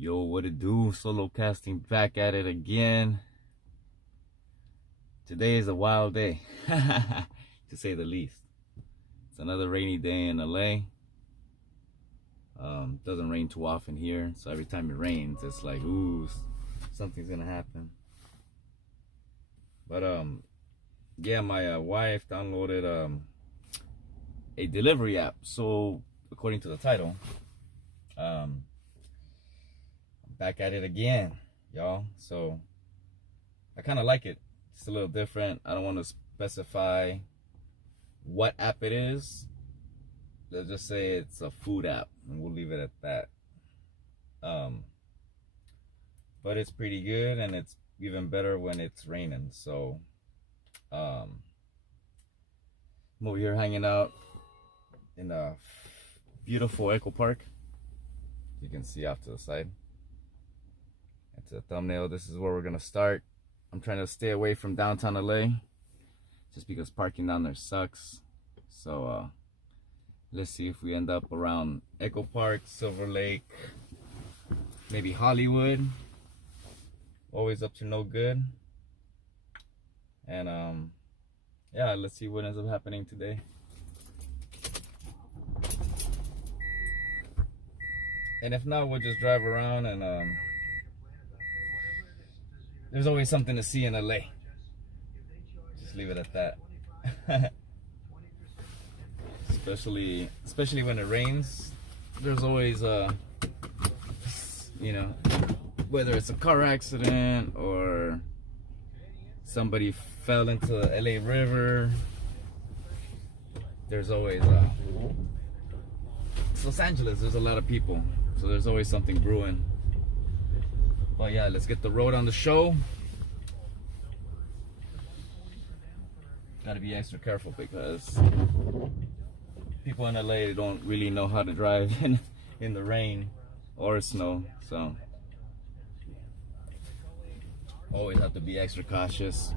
Yo, what it do? Solo casting back at it again. Today is a wild day, to say the least. It's another rainy day in LA. Doesn't rain too often here, so every time it rains, it's like, ooh, something's gonna happen. But yeah, my wife downloaded a delivery app. So according to the title, I'm back at it again, y'all. So I kind of like it. It's a little different. I don't want to specify what app it is. Let's just say it's a food app, and we'll leave it at that. But it's pretty good, and it's even better when it's raining. So I'm over here hanging out in a beautiful Echo Park. You can see off to the side. It's a thumbnail. This is where we're gonna start. I'm trying to stay away from downtown LA just because parking down there sucks. So let's see if we end up around Echo Park, Silver Lake, maybe Hollywood. Always up to no good. And yeah, let's see what ends up happening today. And if not, we'll just drive around, and there's always something to see in LA. Just leave it at that. especially when it rains, there's always you know, whether it's a car accident or somebody fell into the LA River, there's always it's Los Angeles, there's a lot of people, so there's always something brewing. But yeah, let's get the road on the show. Gotta be extra careful because people in LA don't really know how to drive in the rain or snow, so always have to be extra cautious.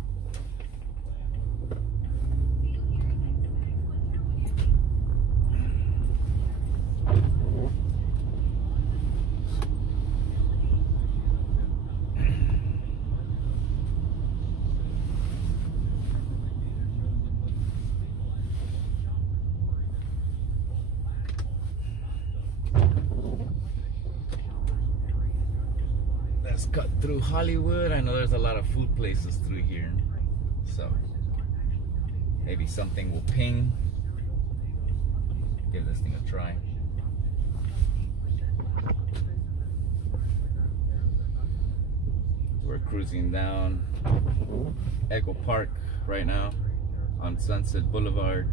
Let's cut through Hollywood. I know there's a lot of food places through here, so maybe something will ping. Give this thing a try. We're cruising down Echo Park right now on Sunset Boulevard.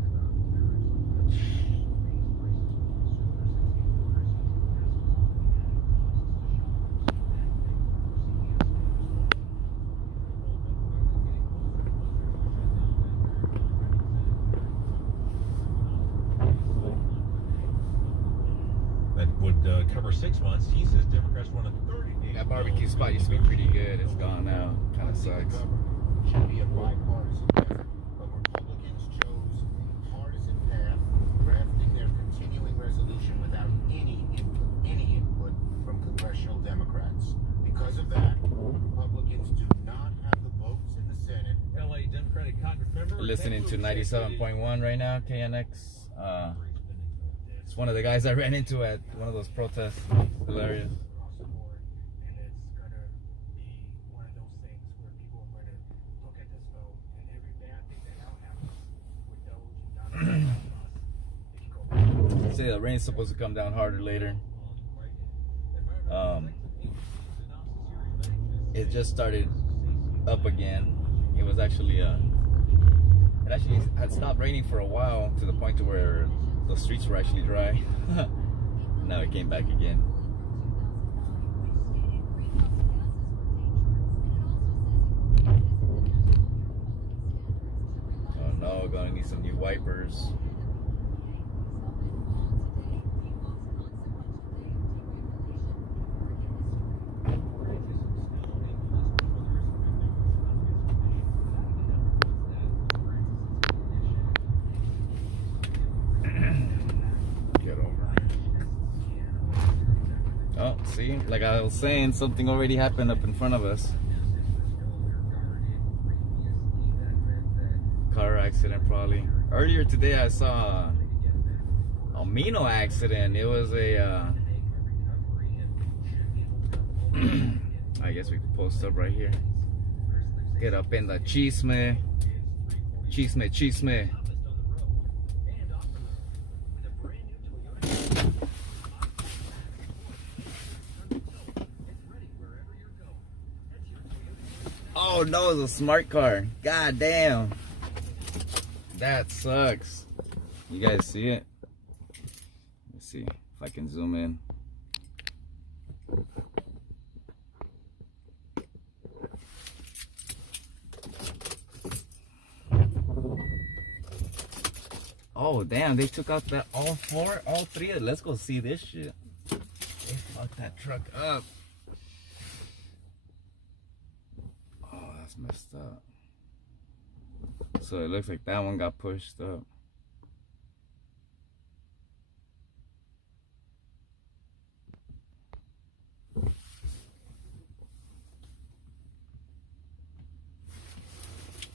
Cover 6 months. He says Democrats want a 30-day. That barbecue spot used to be pretty good. It's gone now. Kind of sucks. Should be a bipartisan effort, but Republicans chose a partisan path, drafting their continuing resolution without any input from congressional Democrats. Because of that, Republicans do not have the votes in the Senate. LA Democratic Congress member. Listening to 97.1 right now, KNX. It's one of the guys I ran into at one of those protests. Hilarious. And it's going to be one of those things where people are going to look at this vote, and every bad thing that happens with those, Say the rain's supposed to come down harder later. It just started up again. It was actually it actually had stopped raining for a while, to the point to where the streets were actually dry. Now it came back again. Oh no, gonna need some new wipers. Oh, see, like I was saying, something already happened up in front of us. Car accident probably. Earlier today I saw a Mino accident. It was a I guess we could post up right here. Get up in the chisme. Oh no, it's a smart car. God damn. That sucks. You guys see it? Let's see if I can zoom in. Oh damn, they took out that all three. Let's go see this shit. They fucked that truck up. Oh, that's messed up. So it looks like that one got pushed up.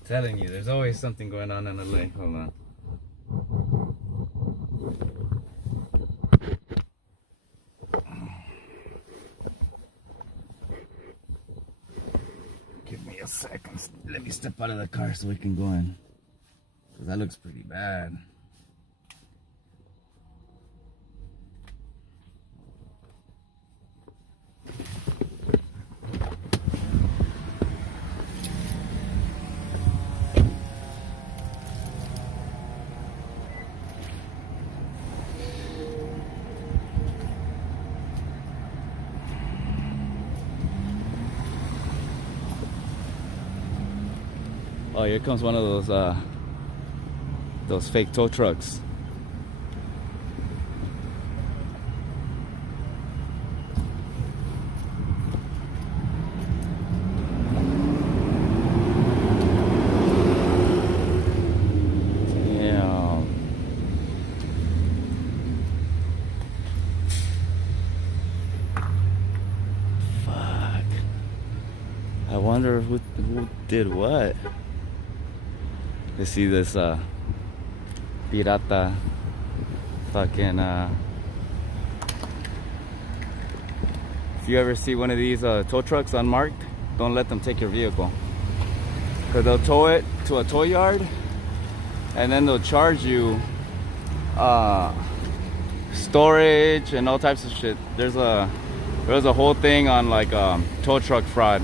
Telling you, there's always something going on in LA. Hold on. Give me a second. Let me step out of the car so we can go in. Because that looks pretty bad. Oh, here comes one of those fake tow trucks. Damn. Fuck. I wonder who did what. You see this pirata fucking if you ever see one of these tow trucks unmarked, don't let them take your vehicle, because they'll tow it to a tow yard and then they'll charge you storage and all types of shit. There's a whole thing on like tow truck fraud.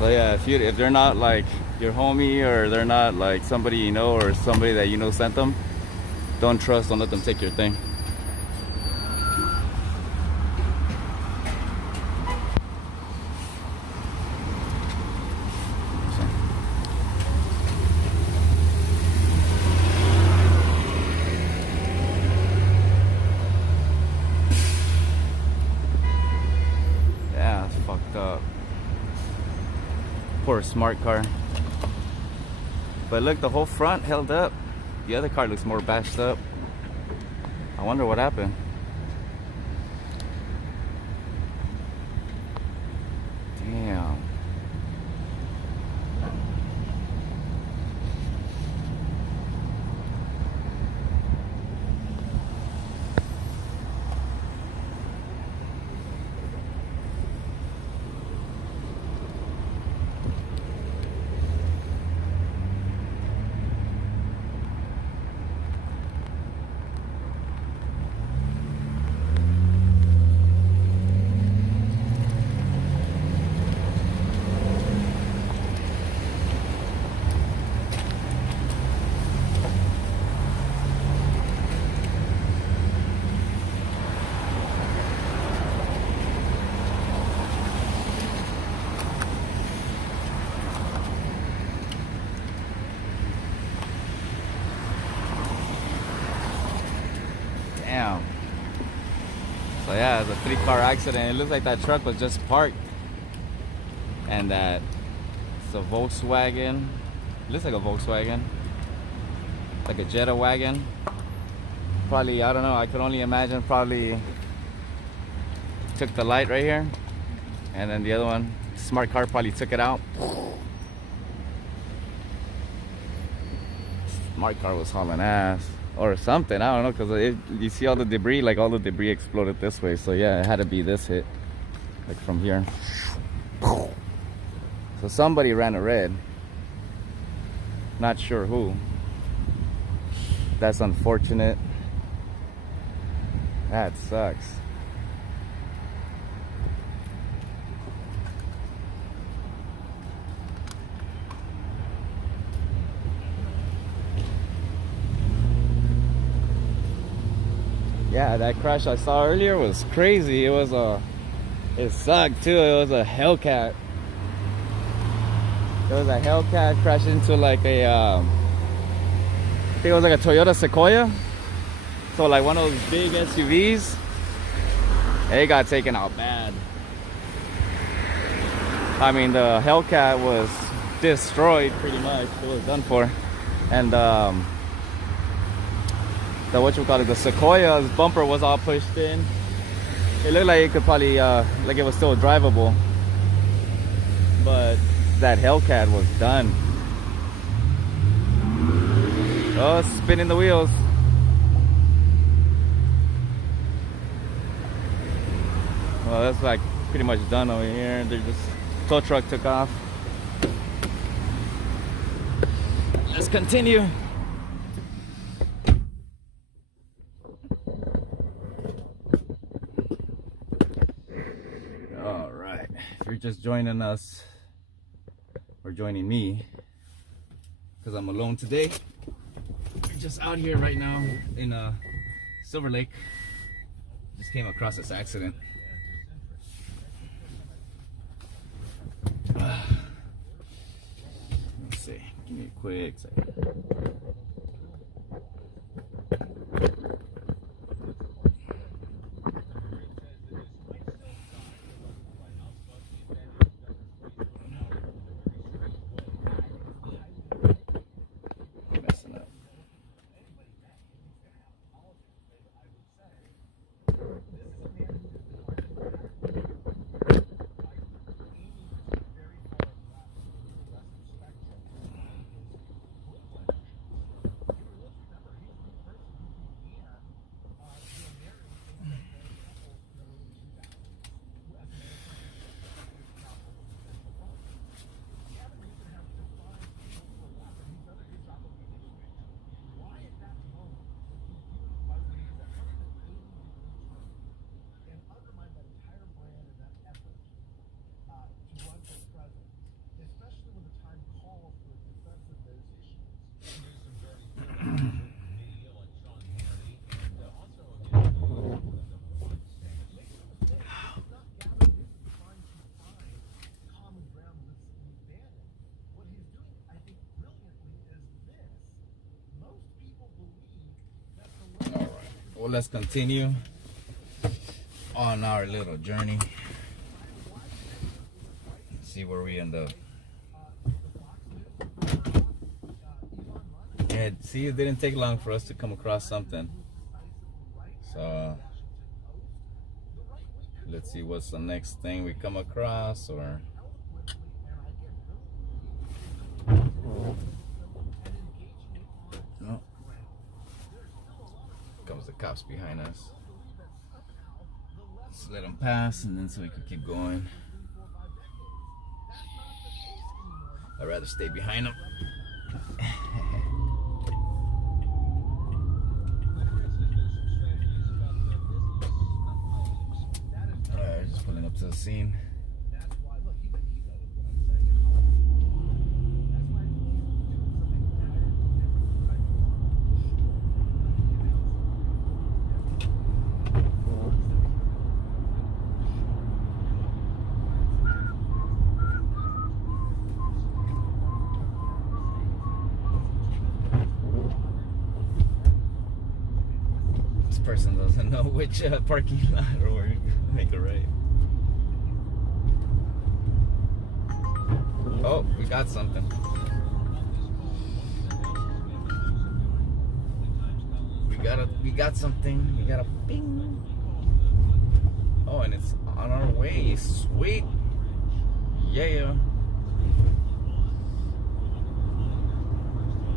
So yeah, if they're not like your homie, or they're not like somebody you know, or somebody that you know sent them, don't let them take your thing. Yeah, it's fucked up. Poor smart car. But look, the whole front held up. The other car looks more bashed up. I wonder what happened. Damn. Damn. So yeah, it's a 3-car accident. It looks like that truck was just parked, and that it's a Volkswagen. It looks like a Volkswagen, like a Jetta wagon. Probably, I don't know, I could only imagine, probably took the light right here, and then the other one, smart car, probably took it out. Smart car was hauling ass or something, I don't know, because you see all the debris, like all the debris exploded this way, so yeah, it had to be this hit, like from here. So somebody ran a red, not sure who. That's unfortunate. That sucks. Yeah, that crash I saw earlier was crazy. It sucked too. It was a Hellcat. It was a Hellcat crashed into like a, I think it was like a Toyota Sequoia. So like one of those big SUVs. It got taken out bad. I mean, the Hellcat was destroyed pretty much. It was done for. And the Sequoia's bumper was all pushed in. It looked like it could probably, like it was still drivable. But that Hellcat was done. Oh, spinning the wheels. Well, that's like pretty much done over here. They just, tow truck took off. Let's continue. All right, if you're just joining us or joining me, because I'm alone today, we're just out here right now in Silver Lake. Just came across this accident. Let's see, give me a quick second. Messing up. Well, let's continue on our little journey. See where we end up. And see, it didn't take long for us to come across something. So let's see what's the next thing we come across, or no. Comes the cops behind us. Let's let them pass, and then so we can keep going. I'd rather stay behind them. Alright, just pulling up to the scene. Person doesn't know which parking lot or where to make a right. Oh, we got something. We We got something. We got a ping. Oh, and it's on our way. Sweet. Yeah.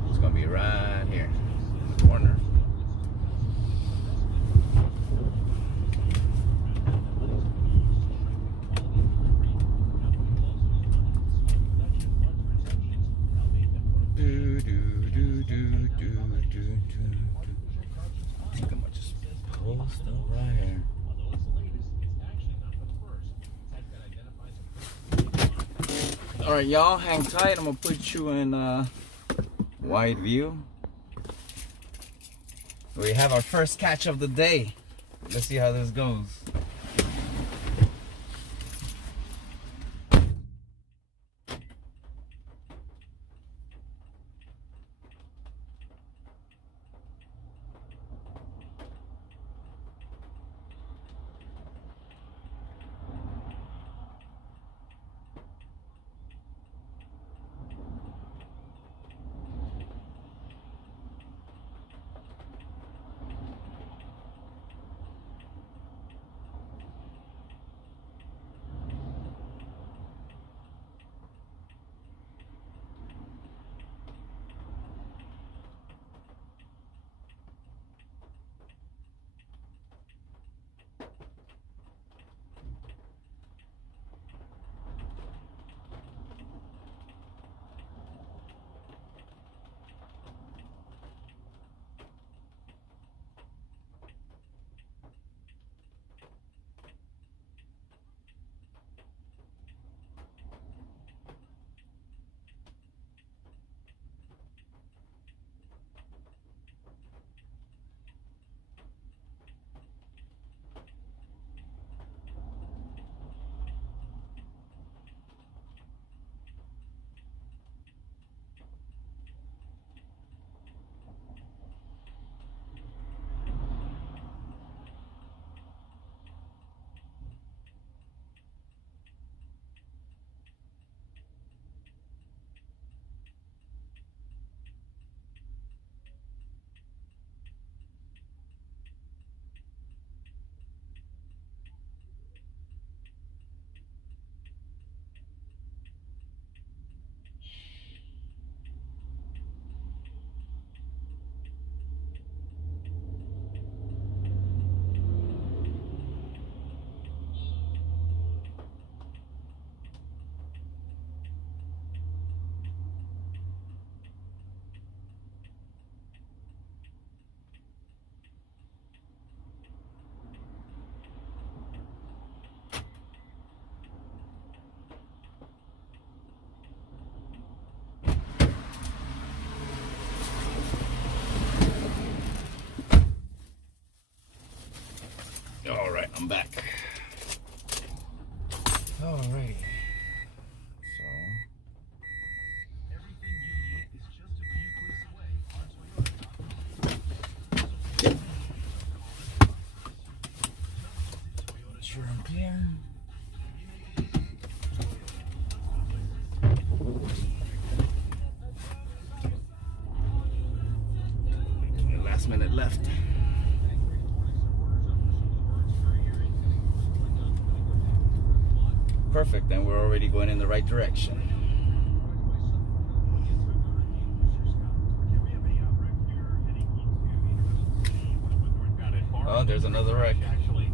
It's gonna be right here in the corner. I think I'm gonna just post up right here. Alright, y'all, hang tight. I'm gonna put you in wide view. We have our first catch of the day. Let's see how this goes. All right, I'm back. Alrighty. So Everything you need is just a few clicks away on Toyota. shrimp here. Last minute left. Perfect, then we're already going in the right direction. Oh, there's another wreck. Actually,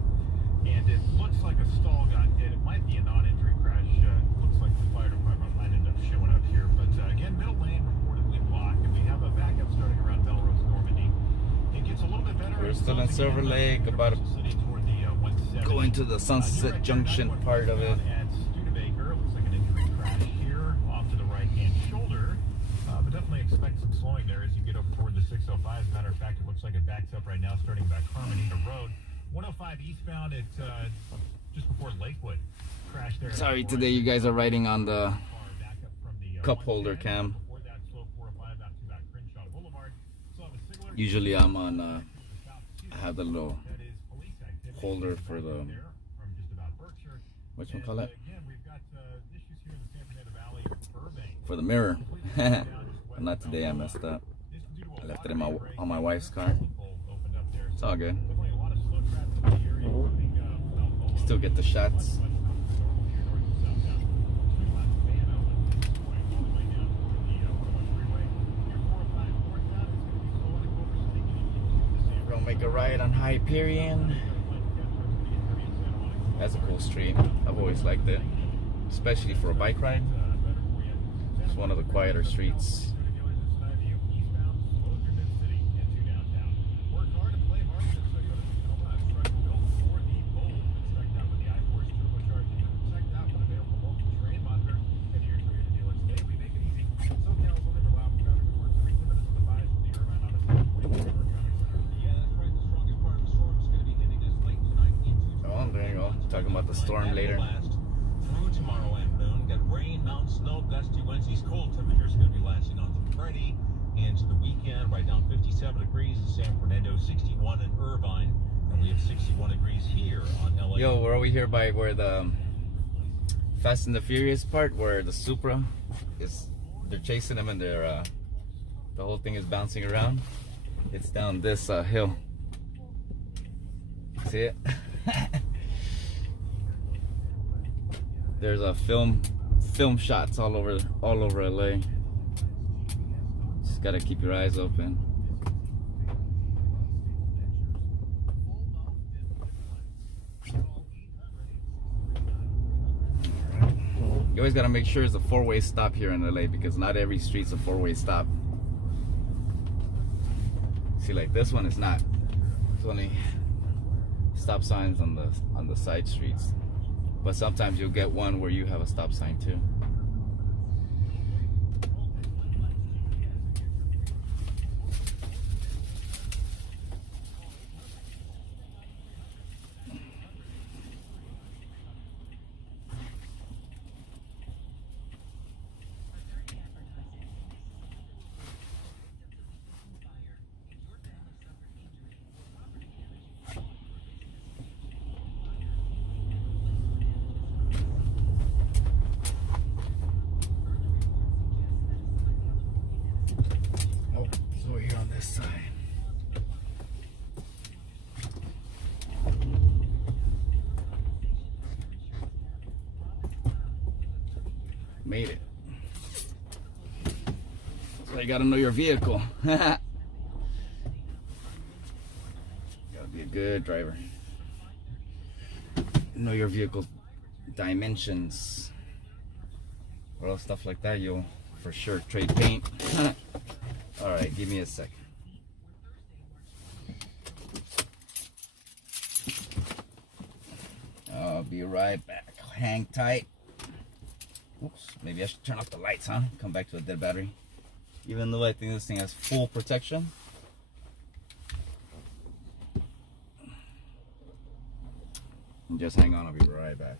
and it looks like a stall got hit. It might be a non-injury crash. Looks like the fire department might end up showing up here. But again, middle lane reportedly blocked, and we have a backup starting around Melrose, Normandy. It gets a little bit better. We're still in Silver Lake, about to go into the Sunset Junction part of it. At Studebaker, looks like an injury crash here off to the right-hand shoulder. But definitely expect some slowing there as you get up toward the 605. As a matter of fact, it looks like it backs up right now, starting back Harmony Road. 105 eastbound at just before Lakewood. Crash there. Sorry, today you guys are riding on the cup holder cam. Usually I'm on, I have the little holder for the, whatchamacallit? For the mirror. But not today, I messed up. I left it in on my wife's car. It's all good. Definitely a lot of slow traffic in the area, including Balboa. Still get the shots. We're gonna make a right on Hyperion. That's a cool street. I've always liked it, especially for a bike ride. It's one of the quieter streets. Oh, there you go. Talking about the storm later. Through tomorrow afternoon, got rain, mountain snow, gusty winds. These cold temperatures are going to be lasting on through Friday into the weekend. Right now, 57 degrees in San Fernando, 61 in Irvine, and we have 61 degrees here on LA. Yo, we're over here by where the Fast and the Furious part, where the Supra is. They're chasing them and they're the whole thing is bouncing around. It's down this hill. See it? There's a film shots all over LA. Just gotta keep your eyes open. You always gotta make sure it's a four-way stop here in LA, because not every street's a four-way stop. See, like this one is not. There's only stop signs on the side streets. But sometimes you'll get one where you have a stop sign too. So here on this side. Made it. So you gotta know your vehicle. Gotta be a good driver. Know your vehicle's dimensions. Or else stuff like that, you'll for sure trade paint. Alright, give me a second. I'll be right back. Hang tight. Oops, maybe I should turn off the lights, huh? Come back to a dead battery. Even though I think this thing has full protection. Just hang on, I'll be right back.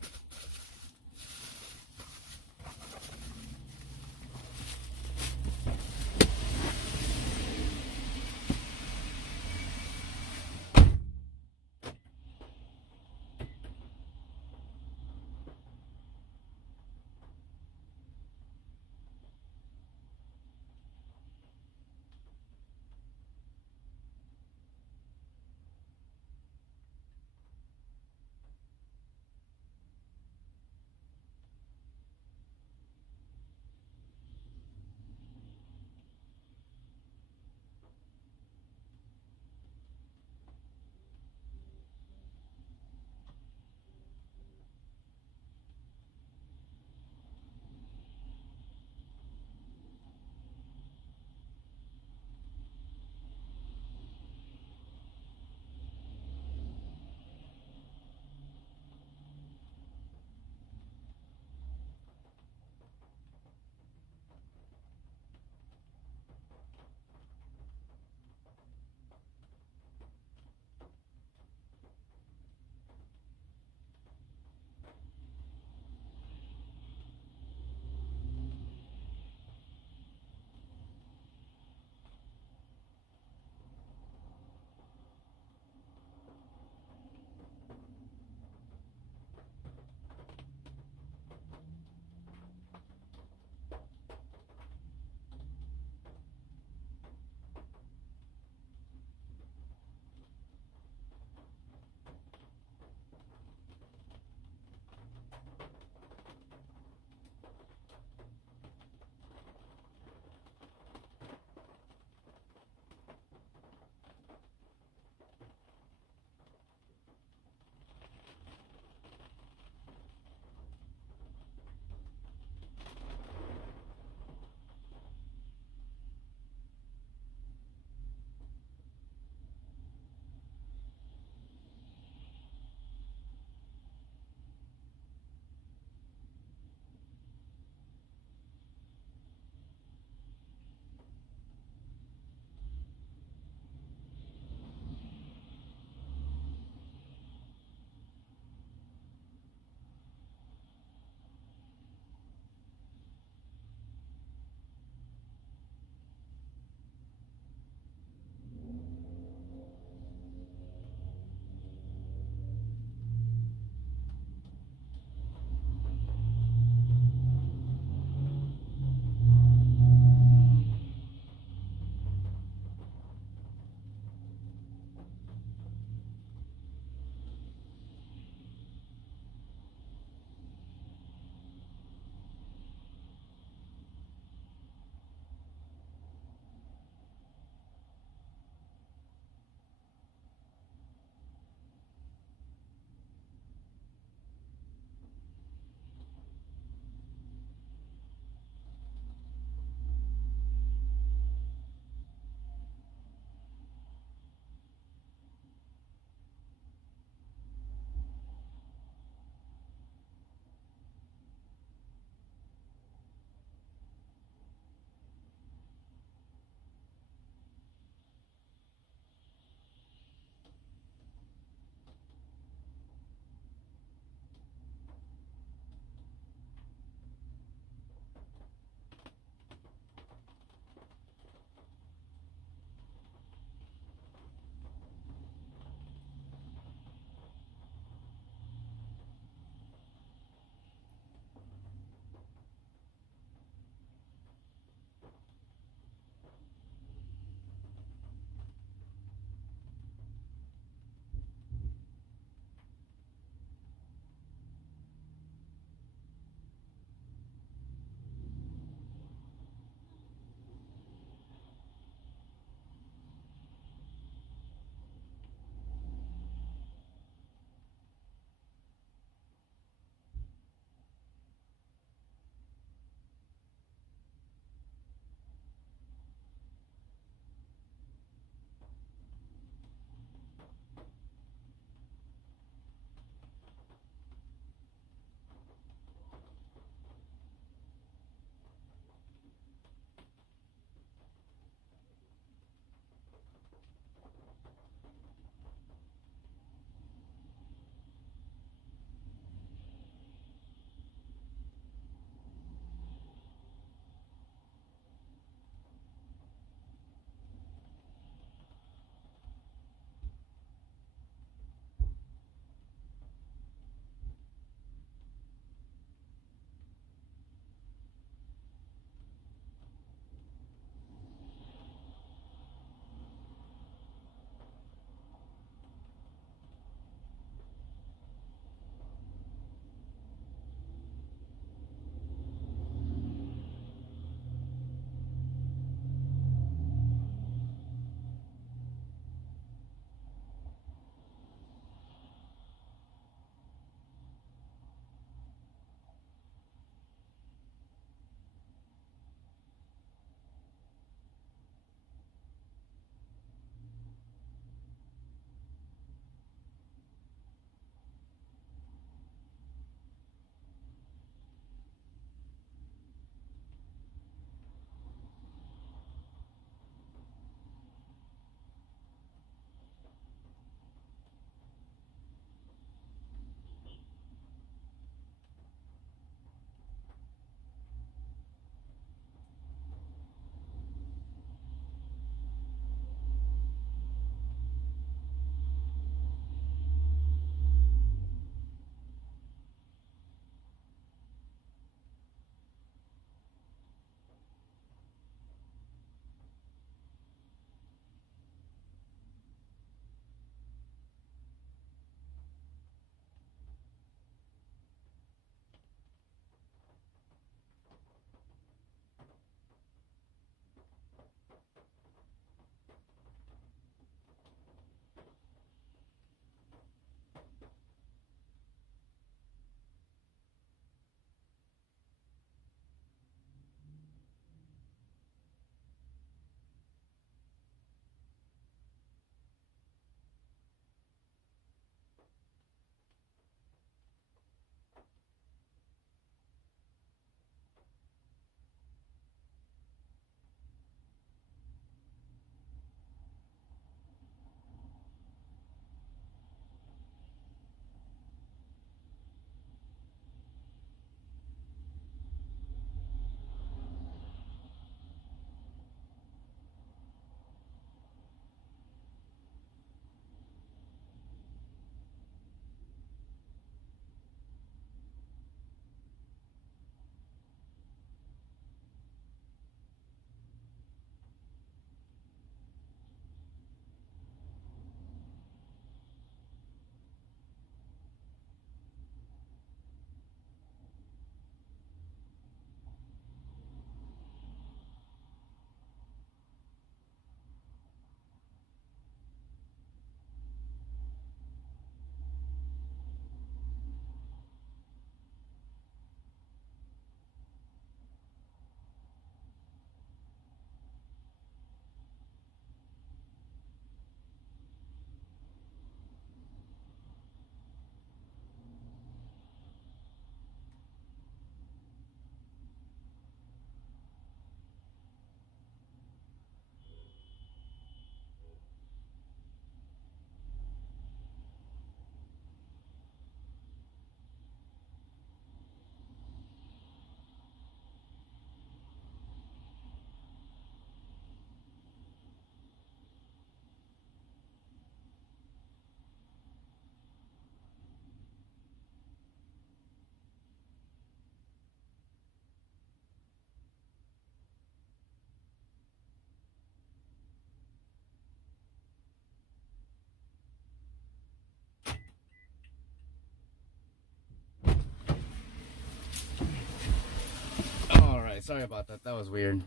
Alright, sorry about that. That was weird.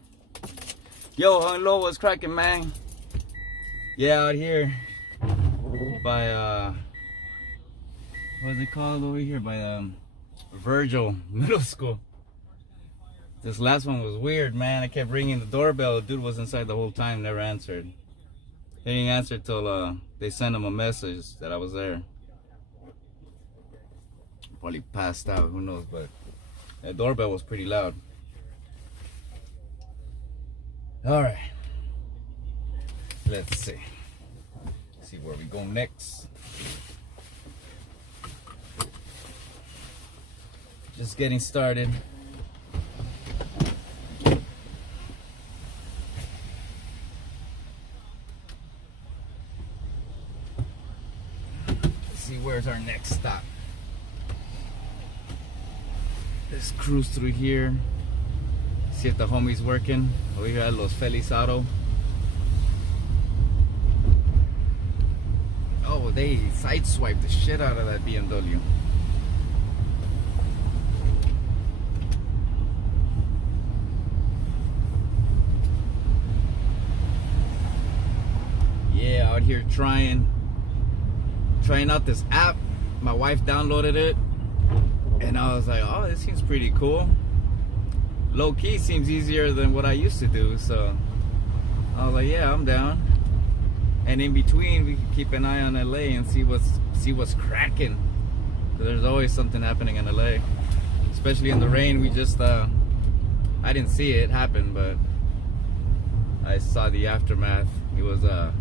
Yo, Hung Low, what's cracking, man? Yeah, out here by what's it called over here? By Virgil Middle School. This last one was weird, man. I kept ringing the doorbell. Dude was inside the whole time, never answered. He didn't answer till they sent him a message that I was there. Probably passed out, who knows, but the doorbell was pretty loud. Alright. Let's see. See where we go next. Just getting started. Let's see where's our next stop. Let's cruise through here. See if the homie's working. Over here at Los Feliz Auto. Oh, they sideswiped the shit out of that BMW. Yeah, out here trying out this app. My wife downloaded it, and I was like, oh, this seems pretty cool. Low key seems easier than what I used to do, so I was like, yeah, I'm down. And in between, we can keep an eye on LA and see what's cracking. There's always something happening in LA, especially in the rain. We just I didn't see it happen, but I saw the aftermath. It was a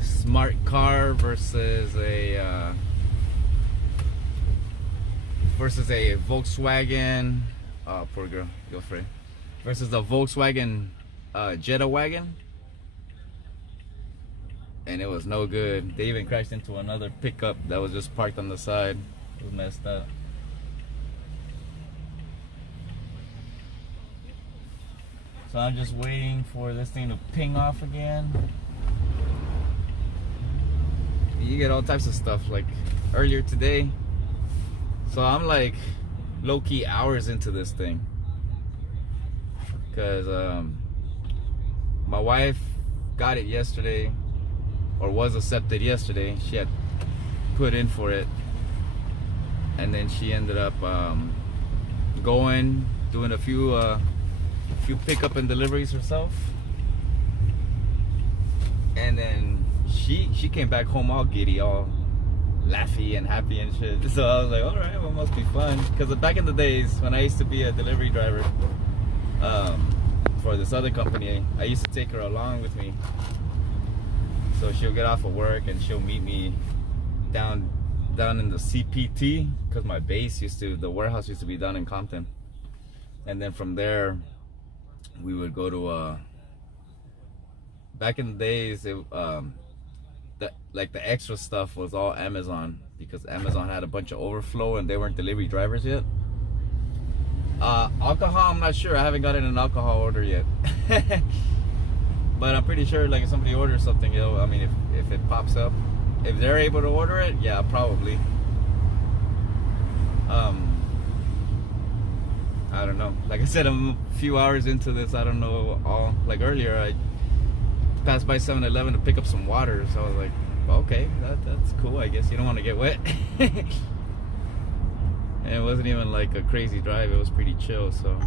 smart car versus a Volkswagen. Oh, poor girl, go for it. Versus the Volkswagen Jetta wagon. And it was no good. They even crashed into another pickup that was just parked on the side. It was messed up. So I'm just waiting for this thing to ping off again. You get all types of stuff like earlier today. So I'm like low-key hours into this thing. Because my wife got it yesterday. Or was accepted yesterday. She had put in for it, and then she ended up doing a few pickup and deliveries herself, and then she came back home all giddy, all laughy and happy and shit. So I was like, all right, well, it must be fun. Because back in the days when I used to be a delivery driver for this other company, I used to take her along with me. So she'll get off of work and she'll meet me down in the CPT, because my the warehouse used to be down in Compton. And then from there, we would go to, back in the days, like the extra stuff was all Amazon, because Amazon had a bunch of overflow and they weren't delivery drivers yet. Alcohol, I'm not sure. I haven't gotten an alcohol order yet. But I'm pretty sure, like, if somebody orders something, I mean, if it pops up, if they're able to order it, yeah, probably. I don't know. Like I said, I'm a few hours into this. I don't know all. Like earlier, I passed by 7-Eleven to pick up some water, so I was like, okay, that's cool. I guess you don't want to get wet. And it wasn't even like a crazy drive. It was pretty chill, so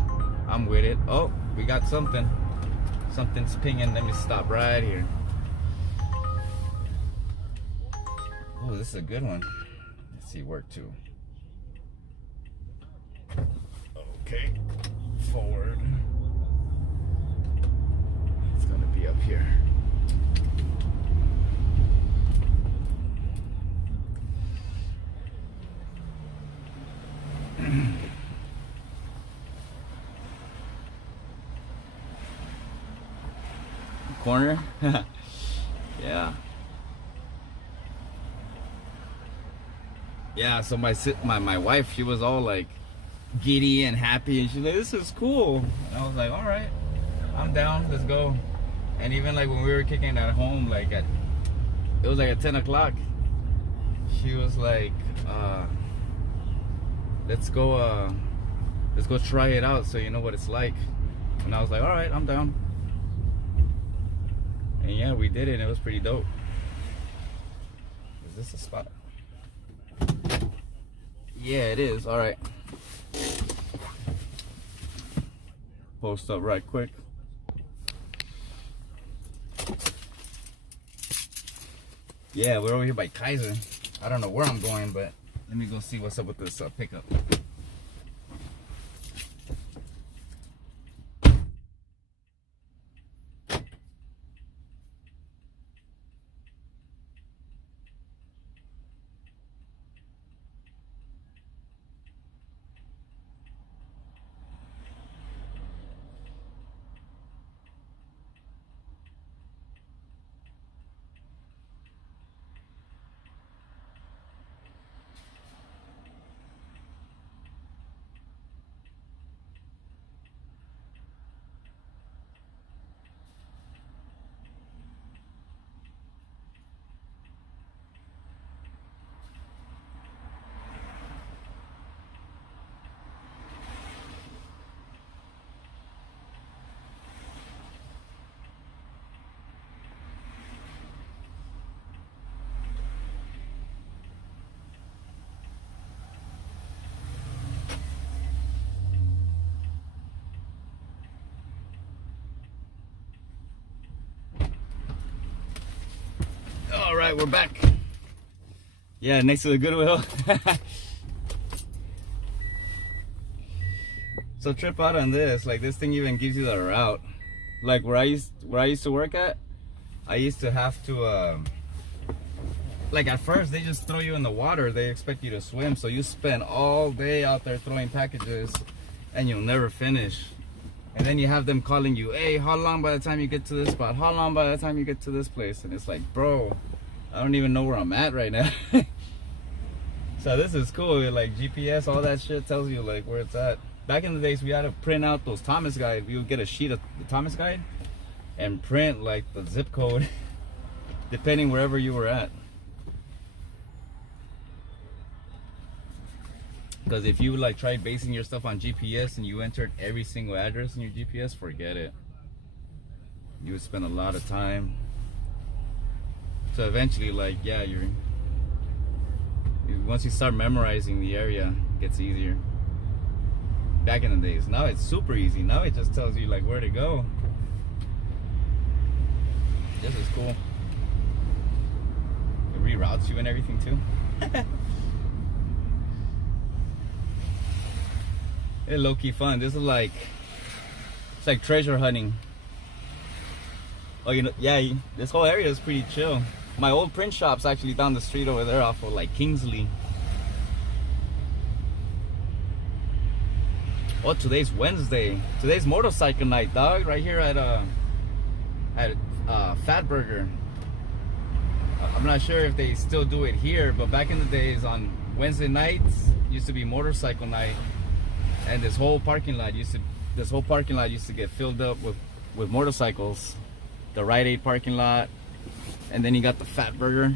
I'm with it. Oh, we got something. Something's pinging. Let me stop right here. Oh, this is a good one. Let's see, where to. Okay, forward. It's gonna be up here. Corner. Yeah, so my wife, she was all like giddy and happy, and she's like, this is cool. And I was like, all right, I'm down, let's go. And even like when we were kicking at home, like it was like at 10 o'clock, she was like, let's go try it out so you know what it's like. And I was like, all right, I'm down. And yeah, we did it, and it was pretty dope. Is this a spot? Yeah, it is. All right. Post up right quick. Yeah, we're over here by Kaiser. I don't know where I'm going, but let me go see what's up with this pickup. All right, we're back. Yeah, next to the Goodwill. So trip out on this. Like, this thing even gives you the route. Like where I used to work at, I used to have to like at first they just throw you in the water. They expect you to swim, so you spend all day out there throwing packages and you'll never finish. And then you have them calling you, hey, how long by the time you get to this spot? How long by the time you get to this place? And it's like, bro, I don't even know where I'm at right now. So this is cool. Like GPS, all that shit tells you like where it's at. Back in the days, we had to print out those Thomas guide. We would get a sheet of the Thomas guide and print like the zip code, depending wherever you were at. Because if you like tried basing your stuff on GPS and you entered every single address in your GPS, forget it. You would spend a lot of time. So eventually, like, yeah, once you start memorizing the area, it gets easier. Back in the days, now it's super easy. Now it just tells you like where to go. This is cool. It reroutes you and everything too. It's low-key fun. This is like, it's like treasure hunting. Oh, you know, yeah, this whole area is pretty chill. My old print shop's actually down the street over there off of like Kingsley. Oh, today's Wednesday. Today's motorcycle night, dog. Right here at Fat Burger. I'm not sure if they still do it here, but back in the days on Wednesday nights used to be motorcycle night. And this whole parking lot used to get filled up with motorcycles. The Rite Aid parking lot, and then you got the Fat Burger.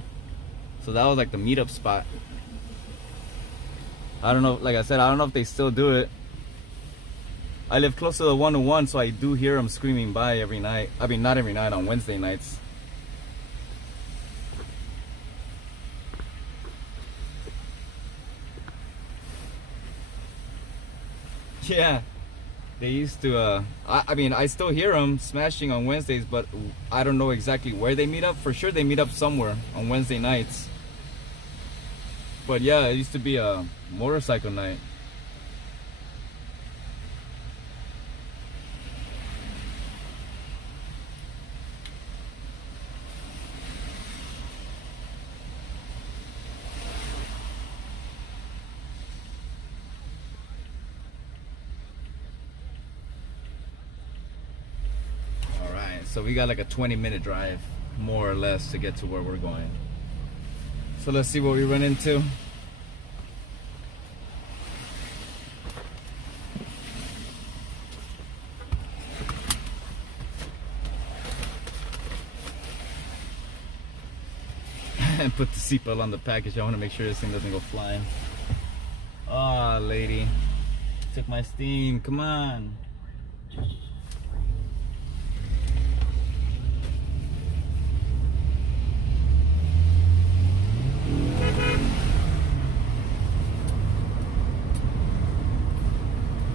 So that was like the meetup spot. I don't know, like I said, I don't know if they still do it. I live close to the 101, so I do hear them screaming by every night. I mean, not every night, on Wednesday nights. Yeah, they used to, I mean, I still hear them smashing on Wednesdays, but I don't know exactly where they meet up. For sure they meet up somewhere on Wednesday nights. But yeah, it used to be a motorcycle night. So we got like a 20-minute drive, more or less, to get to where we're going. So let's see what we run into. And put the seatbelt on the package. I want to make sure this thing doesn't go flying. Ah, lady. Took my steam. Come on.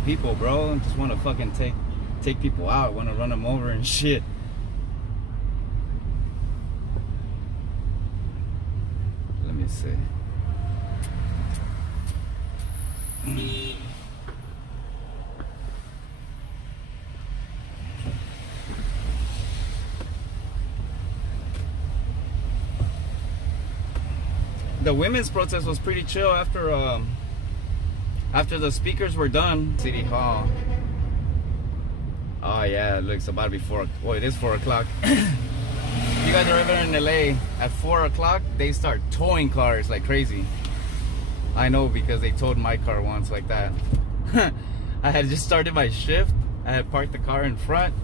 people, bro. Just want to fucking take people out. Want to run them over and shit. Let me see. The women's protest was pretty chill after the speakers were done. City Hall. Oh yeah, it looks about to be 4. Well, it is 4 o'clock. You guys are ever in LA at 4 o'clock? They start towing cars like crazy. I know because they towed my car once like that. I had just started my shift. I had parked the car in front.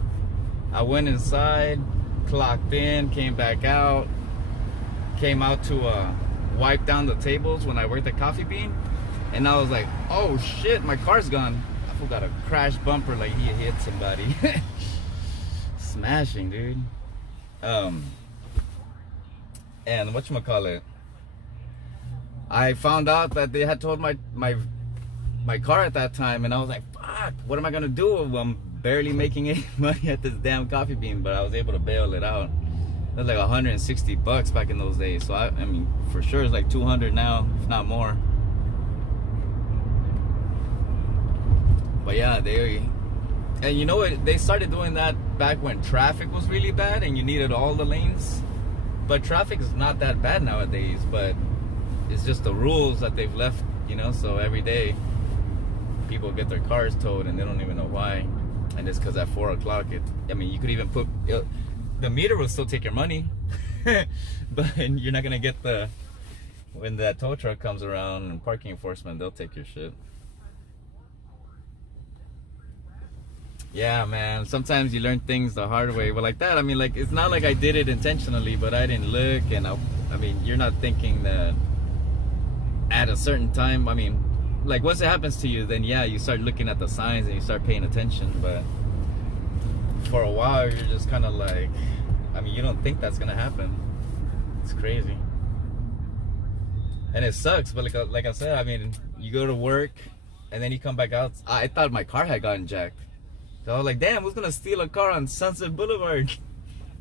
I went inside, clocked in, came back out, came out to wipe down the tables when I worked at Coffee Bean, and I was like, oh shit, my car's gone. I forgot a crash bumper, like he hit somebody. Smashing, dude. And whatchamacallit, I found out that they had towed my car at that time, and I was like, fuck, what am I gonna do? I'm barely making any money at this damn Coffee Bean, but I was able to bail it out. It was like $160 back in those days. So I mean, for sure it's like 200 now, if not more. But yeah, and you know what? They started doing that back when traffic was really bad and you needed all the lanes. But traffic is not that bad nowadays. But it's just the rules that they've left, you know. So every day, people get their cars towed and they don't even know why. And it's because at 4 o'clock, I mean, you could even put. The meter will still take your money, but you're not gonna get when that tow truck comes around and parking enforcement, they'll take your shit. Yeah, man, sometimes you learn things the hard way. But like that, I mean, like, it's not like I did it intentionally, but I didn't look. And I mean, you're not thinking that at a certain time, I mean, like, once it happens to you, then yeah, you start looking at the signs and you start paying attention. But for a while, you're just kind of like, I mean, you don't think that's gonna happen. It's crazy, and it sucks. But like I said, I mean, you go to work and then you come back out. I thought my car had gotten jacked, so I was like, damn, who's gonna steal a car on Sunset Boulevard?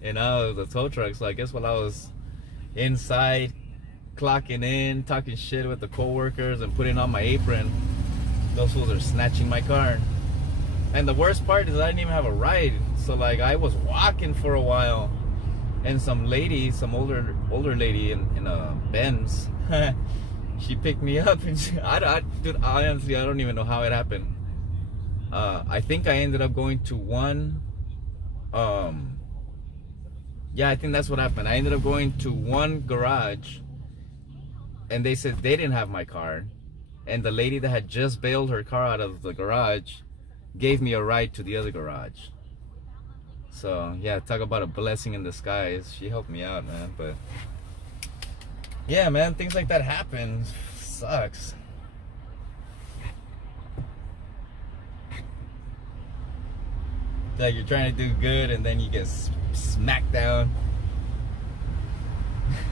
You know, it was a tow truck. So I guess while I was inside clocking in, talking shit with the co-workers and putting on my apron, those fools are snatching my car. And the worst part is I didn't even have a ride. So like, I was walking for a while, and some lady, some older lady in a Benz, she picked me up, and dude, honestly, I don't even know how it happened. I think I ended up going to one, yeah, I think that's what happened. I ended up going to one garage, and they said they didn't have my car, and the lady that had just bailed her car out of the garage gave me a ride to the other garage. So yeah, talk about a blessing in disguise. She helped me out, man. But yeah, man, things like that happen. Sucks. Like, you're trying to do good and then you get smacked down.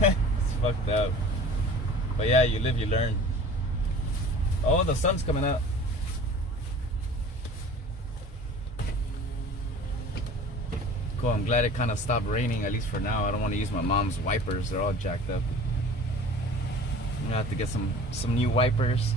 It's fucked up. But yeah, you live, you learn. Oh, the sun's coming out. Cool, I'm glad it kind of stopped raining, at least for now. I don't want to use my mom's wipers. They're all jacked up. I'm gonna have to get some new wipers.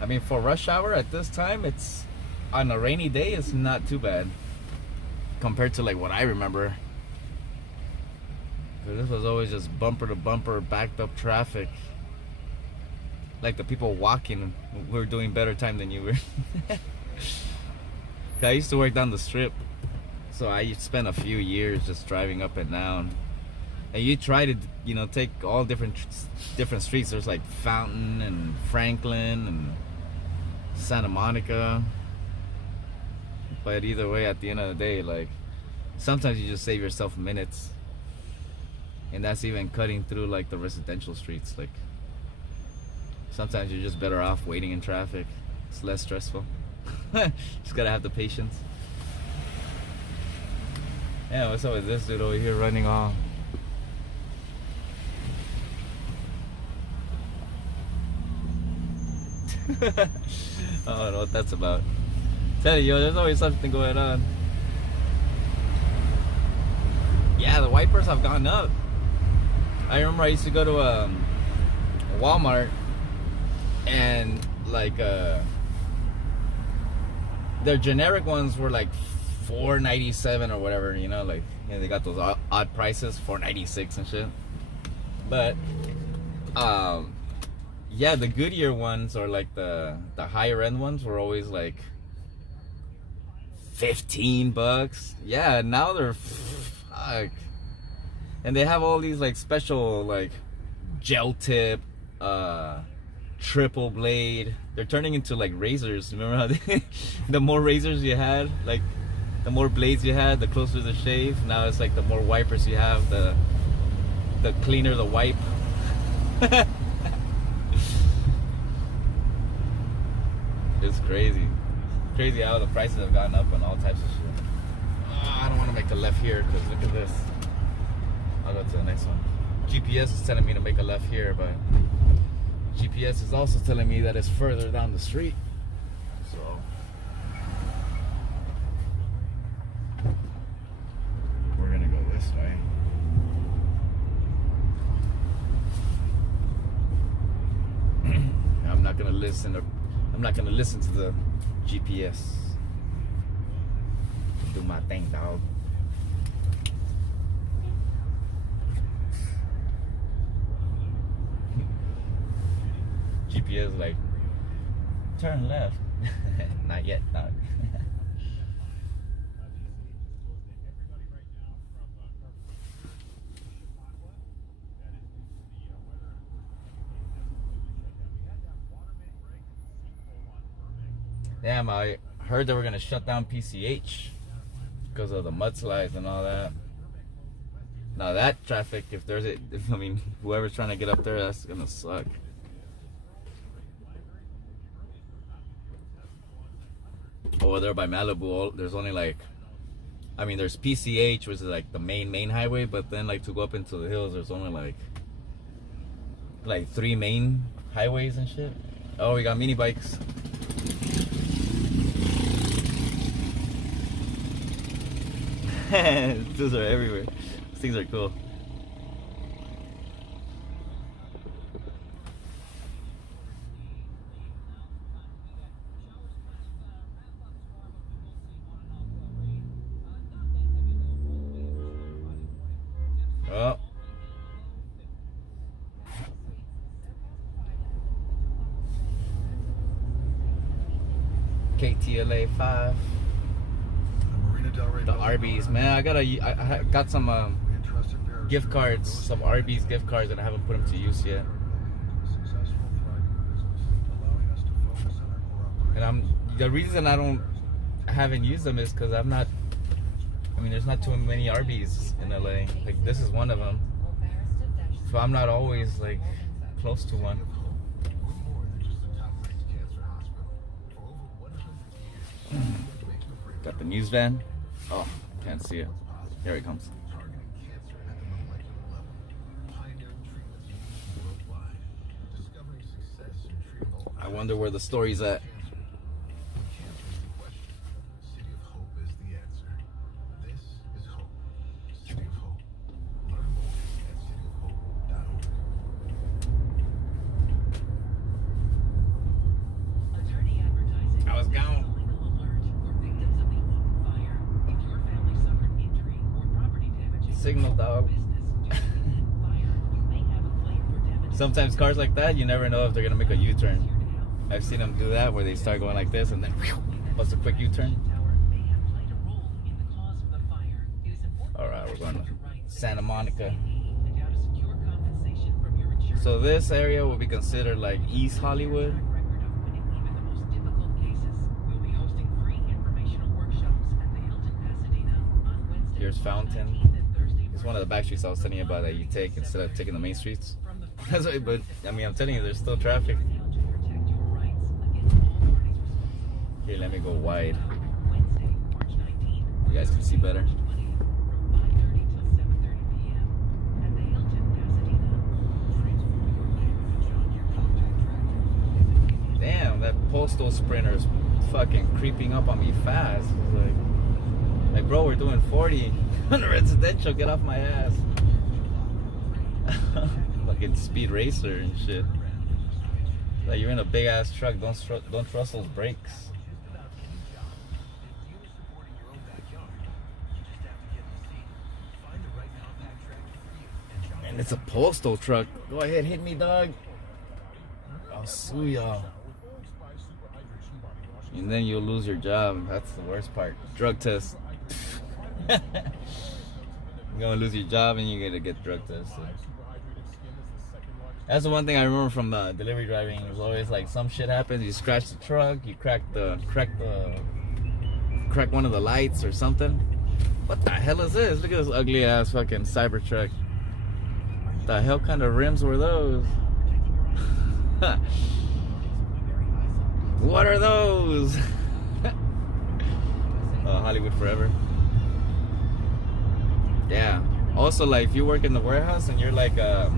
I mean, for rush hour at this time, it's on a rainy day, it's not too bad compared to like what I remember. So this was always just bumper to bumper, backed up traffic. Like the people walking were doing better time than you were. I used to work down the strip, so I spent a few years just driving up and down. And you try to, you know, take all different streets. There's like Fountain and Franklin and Santa Monica. But either way, at the end of the day, like, sometimes you just save yourself minutes. And that's even cutting through like the residential streets. Like, sometimes you're just better off waiting in traffic. It's less stressful. Just gotta have the patience. Yeah, what's up with this dude over here running off? I don't know what that's about. Tell you, yo, there's always something going on. Yeah, the wipers have gone up. I remember I used to go to Walmart and like their generic ones were like $4.97 or whatever, you know, like, you know, they got those odd prices, $4.96 and shit. But yeah, the Goodyear ones, or like the higher end ones, were always like $15. Yeah, now they're fuck. And they have all these like special like gel tip, triple blade. They're turning into like razors. Remember how the more razors you had, like the more blades you had, the closer the shave. Now it's like the more wipers you have, the cleaner the wipe. It's crazy. Crazy how the prices have gone up on all types of shit. I don't want to make a left here because look at this. I'll go to the next one. GPS is telling me to make a left here, but GPS is also telling me that it's further down the street. So we're gonna go this way. I'm not gonna listen to the GPS. Do my thing, dog. GPS like, turn left. Not yet, dog. Damn, I heard they were gonna shut down PCH because of the mudslides and all that. Now that traffic, I mean, whoever's trying to get up there, that's gonna suck. Over there by Malibu, there's only like, I mean, there's PCH, which is like the main highway, but then like to go up into the hills, there's only like 3 main highways and shit. Oh, we got mini bikes. Those are everywhere. These things are cool. Oh. KTLA 5. The Arby's, man. I got some gift cards, some Arby's gift cards, and I haven't put them to use yet. And the reason I haven't used them is because there's not too many Arby's in LA. Like, this is one of them, so I'm not always like close to one. Got the news van. Oh, can't see it. Here it comes. I wonder where the story's at. I was gone. Signal, dog. Sometimes cars like that, you never know if they're gonna make a U-turn. I've seen them do that where they start going like this and then bust a quick U-turn. Alright, we're going to Santa Monica. So this area will be considered like East Hollywood. Here's Fountain. It's one of the back streets I was telling you about that you take instead of taking the main streets. That's why, but I mean, I'm telling you, there's still traffic. Here, let me go wide. You guys can see better. Damn, that postal sprinter's fucking creeping up on me fast. Like, bro, we're doing 40 on residential. Get off my ass. Fucking speed racer and shit. Like, you're in a big ass truck. Don't trust those brakes. And it's a postal truck. Go ahead, hit me, dog. I'll sue y'all. And then you'll lose your job. That's the worst part. Drug test. You're gonna lose your job and you're gonna get drug tested. That's the one thing I remember from delivery driving. It was always like some shit happens. You scratch the truck. You crack one of the lights or something. What the hell is this? Look at this ugly ass fucking Cybertruck. The hell kind of rims were those? What are those? Hollywood forever. Yeah. Also, like, if you work in the warehouse and you're like a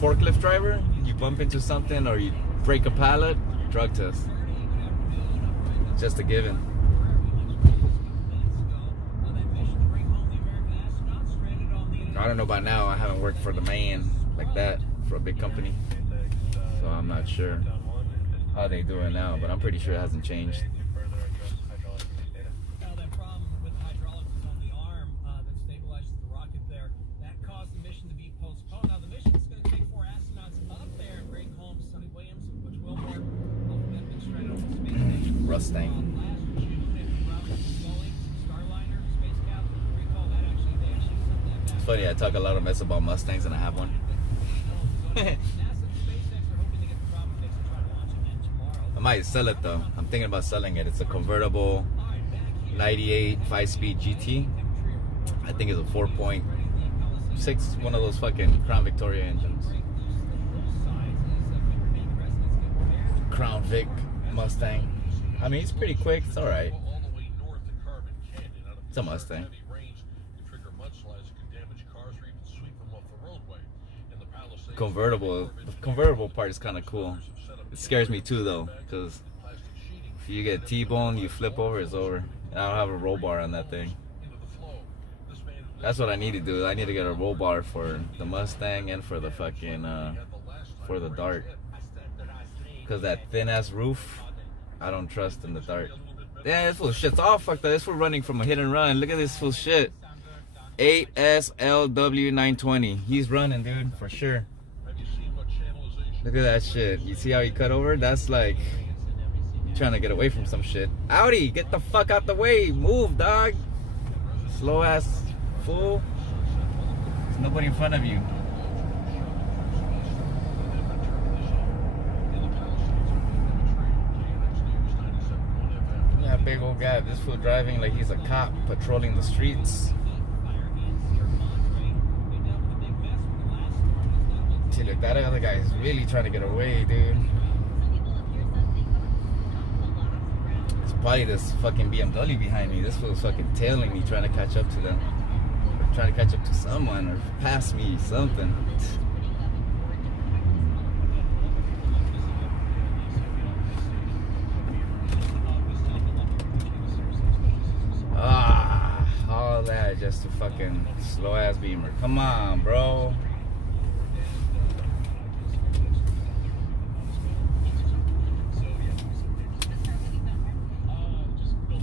forklift driver, you bump into something or you break a pallet, drug test. Just a given. I don't know about now. I haven't worked for the man like that for a big company, so I'm not sure how they do it now, but I'm pretty sure it hasn't changed. Now, that problem with the hydraulics is on the arm that stabilizes the rocket there. That caused the mission to be postponed. Now, the mission is going to take 4 astronauts up there and bring home Sonny Williams and Butch Wilmore. Both of them been straight off the space station. Mustang. Last June, after Robert Scully, Starliner, space capsule, recall that they actually sent that back. It's funny, I talk a lot of mess about Mustangs and I have one. I might sell it though. I'm thinking about selling it. It's a convertible 98 5-speed GT. I think it's a 4.6, one of those fucking Crown Victoria engines. Crown Vic Mustang. I mean, it's pretty quick. It's alright. It's a Mustang. Convertible. The convertible part is kind of cool. It scares me too though, because if you get T-bone, you flip over, it's over. And I don't have a roll bar on that thing. That's what I need to do. I need to get a roll bar for the Mustang and for the fucking for the Dart, because that thin ass roof, I don't trust in the Dart. Yeah, this fool shit's all fucked up. This fool running from a hit and run. Look at this fool shit. 8SLW920. He's running, dude, for sure. Look at that shit. You see how he cut over? That's like trying to get away from some shit. Audi, get the fuck out the way. Move, dog. Slow ass fool. There's nobody in front of you. Yeah, big old guy. This fool driving like he's a cop patrolling the streets. Look, that other guy is really trying to get away, dude. It's probably this fucking BMW behind me. This fool's fucking tailing me, trying to catch up to them. Or trying to catch up to someone, or pass me, something. All that just to fucking slow ass beamer. Come on, bro.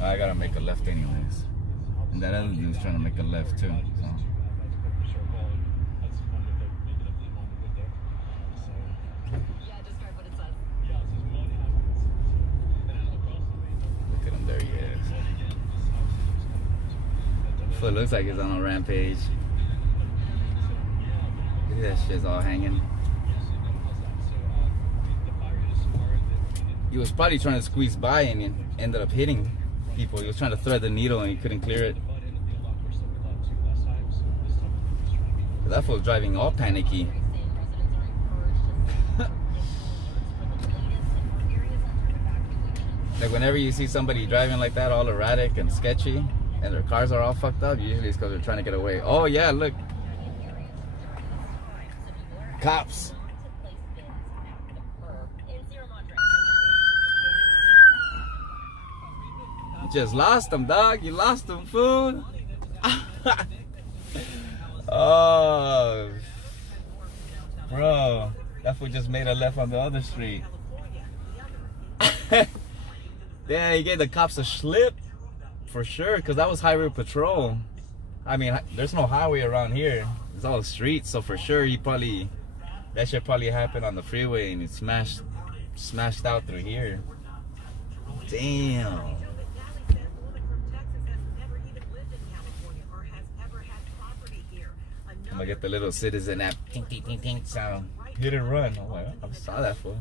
I gotta make a left anyways. And that other dude's trying to make a left too. So. Look at him, there he is. Foot looks like he's on a rampage. Look at that shit's all hanging. He was probably trying to squeeze by and he ended up hitting people. He was trying to thread the needle and he couldn't clear it. That fool was driving all panicky. Like whenever you see somebody driving like that, all erratic and sketchy, and their cars are all fucked up, usually it's because they're trying to get away. Oh yeah, look. Cops. You just lost them, dog. You lost them, fool. Oh, bro. That fool just made a left on the other street. Yeah, he gave the cops a slip. For sure, because that was highway patrol. I mean, there's no highway around here. It's all streets, so for sure that shit probably happened on the freeway and it smashed out through here. Damn. I'm gonna get the little citizen app ting ting ting ting sound. Hit and run. Oh my God, I saw that fool.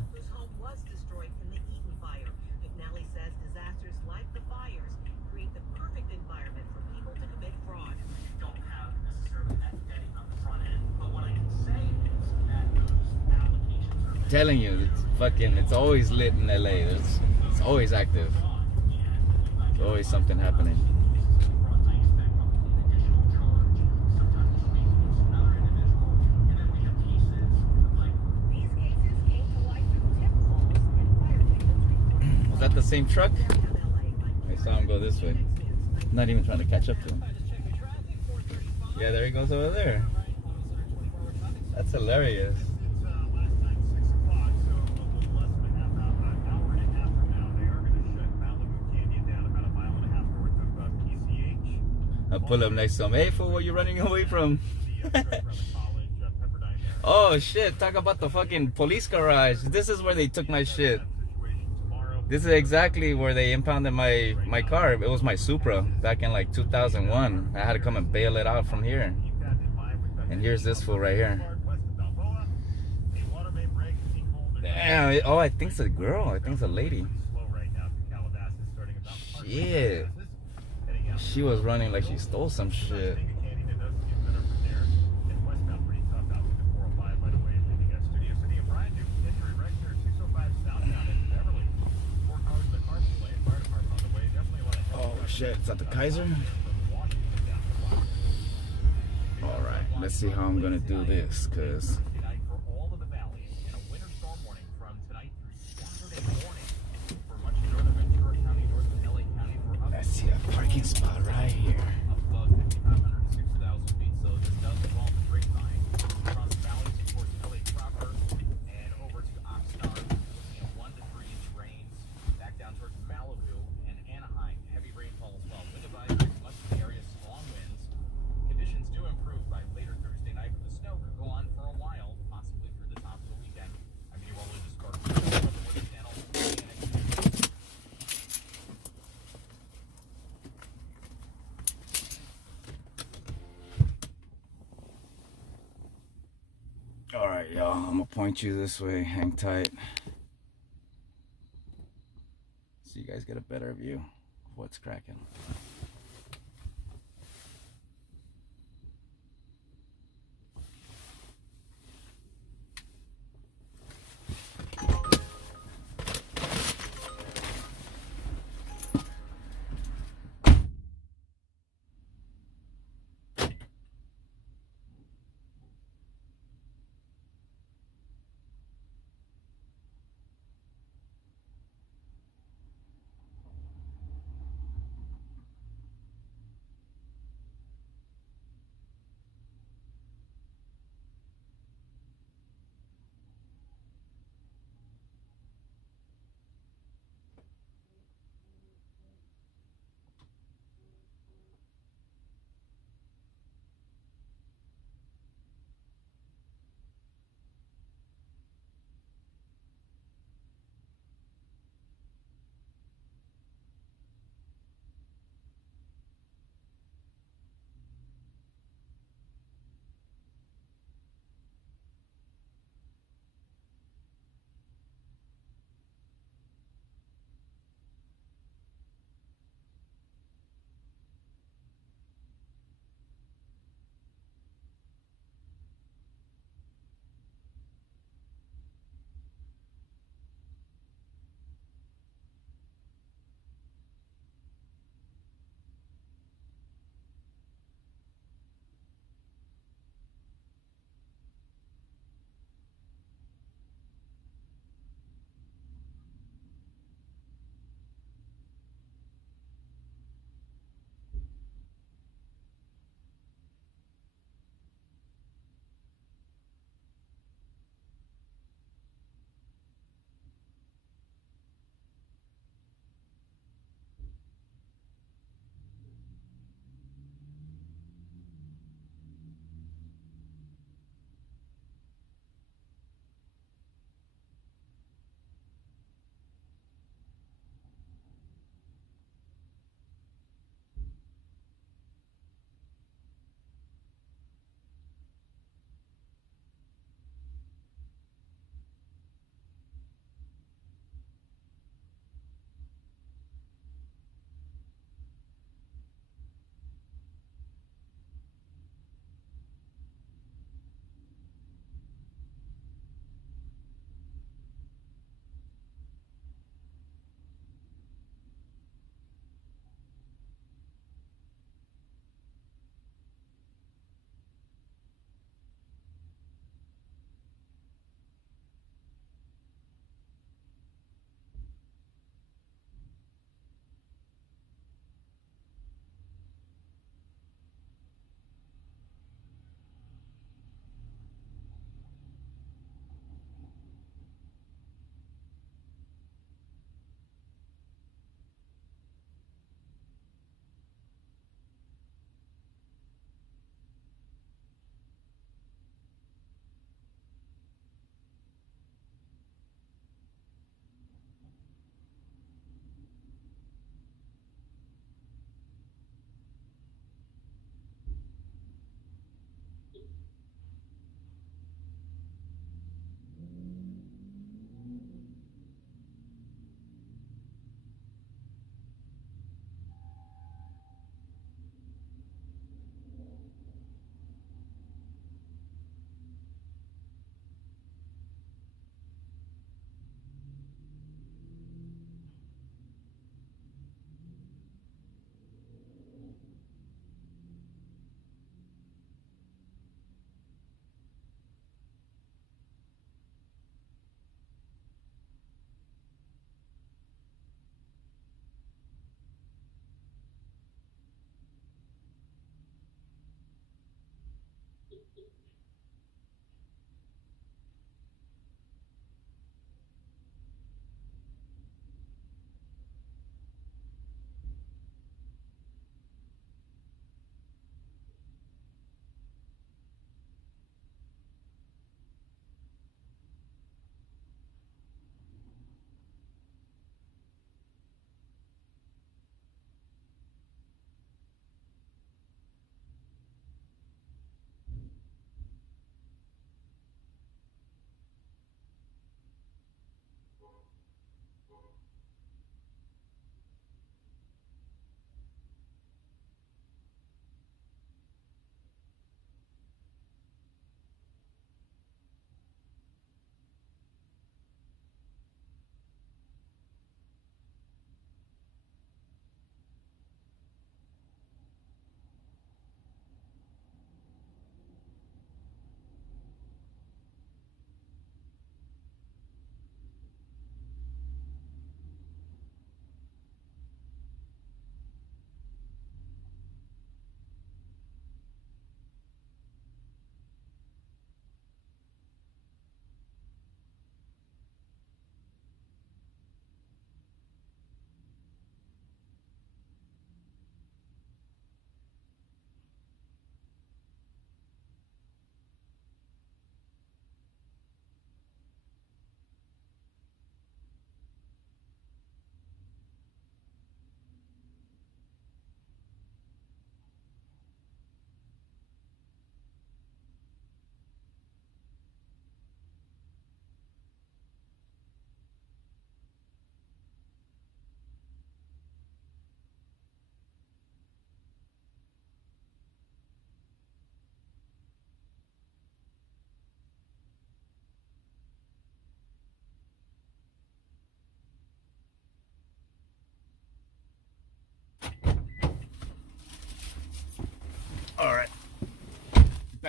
Telling you, it's always lit in LA. It's always active. There's always something happening. Was that the same truck? I saw him go this way. I'm not even trying to catch up to him. Yeah, there he goes over there. That's hilarious. I pull up next to him. Hey, fool, what you running away from? Oh, shit. Talk about the fucking police garage. This is where they took my shit. This is exactly where they impounded my car. It was my Supra back in like 2001. I had to come and bail it out from here. And here's this fool right here. Damn. Oh, I think it's a girl. I think it's a lady. Shit. She was running like she stole some shit. Oh shit, is that the Kaiser? Alright, let's see how I'm gonna do this, cause let's see a parking spot right here. Alright, y'all, I'm gonna point you this way. Hang tight. So you guys get a better view of what's cracking.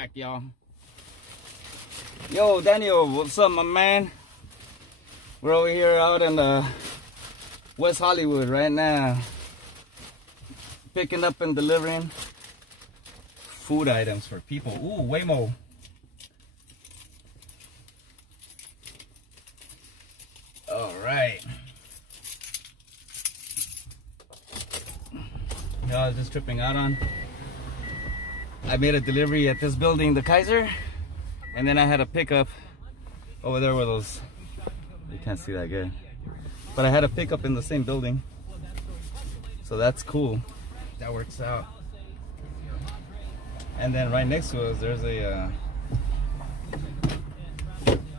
back, y'all. Yo, Daniel, what's up, my man? We're over here out in West Hollywood right now, picking up and delivering food items for people. Ooh, Waymo. All right. You I was just tripping out on. I made a delivery at this building, the Kaiser, and then I had a pickup over there where those, you can't see that good, but I had a pickup in the same building, so that's cool. That works out. And then right next to us, there's a,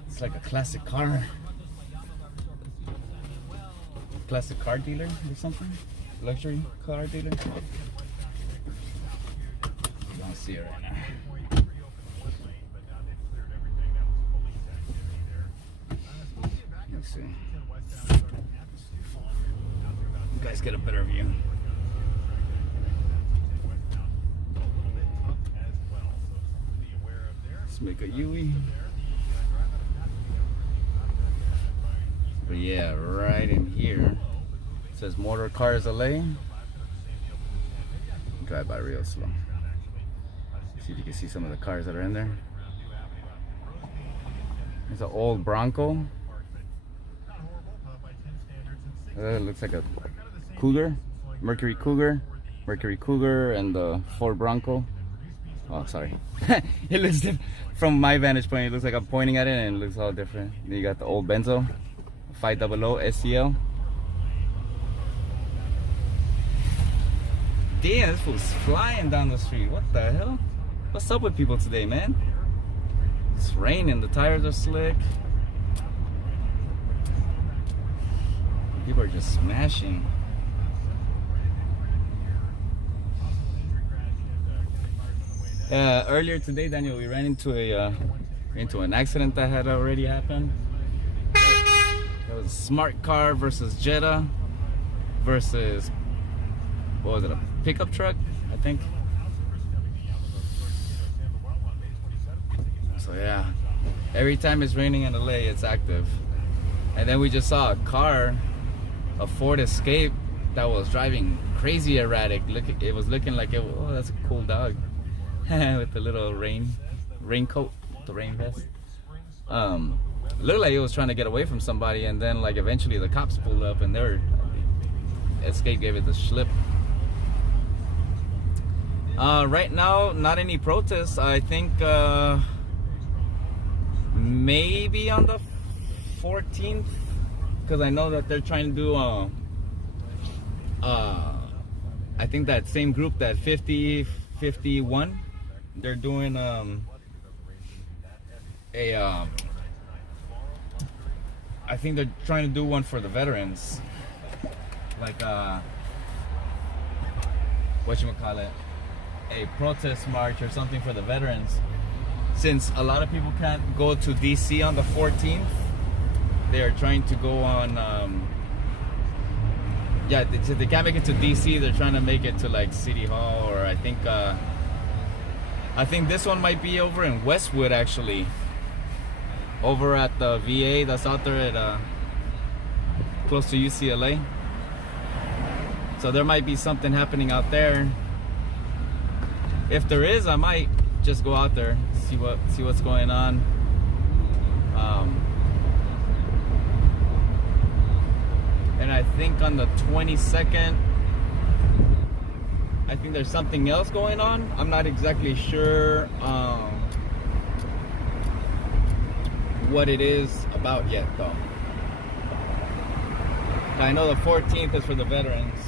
it's like a classic car dealer or something, luxury car dealer. You don't see it right now. Let's see. You guys get a better view. Let's make a U-ey. But yeah, right in here it says Motor Cars LA. Drive by real slow. See if you can see some of the cars that are in there. It's an old Bronco. It looks like a Cougar, Mercury Cougar, and the Ford Bronco. Oh, sorry. It looks different. From my vantage point, it looks like I'm pointing at it and it looks all different. Then you got the old Benzo, 500 SCL. Damn, this fool's flying down the street. What the hell? What's up with people today, man? It's raining, the tires are slick. People are just smashing. Earlier today, Daniel, we ran into an accident that had already happened. It was a smart car versus Jetta versus, what was it, a pickup truck, I think. So yeah, every time it's raining in LA, it's active. And then we just saw a car, a Ford Escape, that was driving crazy erratic. It was looking like it. Oh, that's a cool dog with the little raincoat, the rain vest. Looked like it was trying to get away from somebody, and then like eventually the cops pulled up, and Escape gave it the slip. Right now, not any protests. I think maybe on the 14th, because I know that they're trying to do I think that same group, that 50-51, they're doing I think they're trying to do one for the veterans, like whatchamacallit, a protest march or something for the veterans. Since a lot of people can't go to DC on the 14th, they are trying to go on they can't make it to DC, they're trying to make it to like City Hall, or I think this one might be over in Westwood, actually, over at the VA that's out there at close to UCLA. So there might be something happening out there. If there is, I might just go out there, see what's going on. And I think on the 22nd, I think there's something else going on. I'm not exactly sure what it is about yet, though. I know the 14th is for the veterans.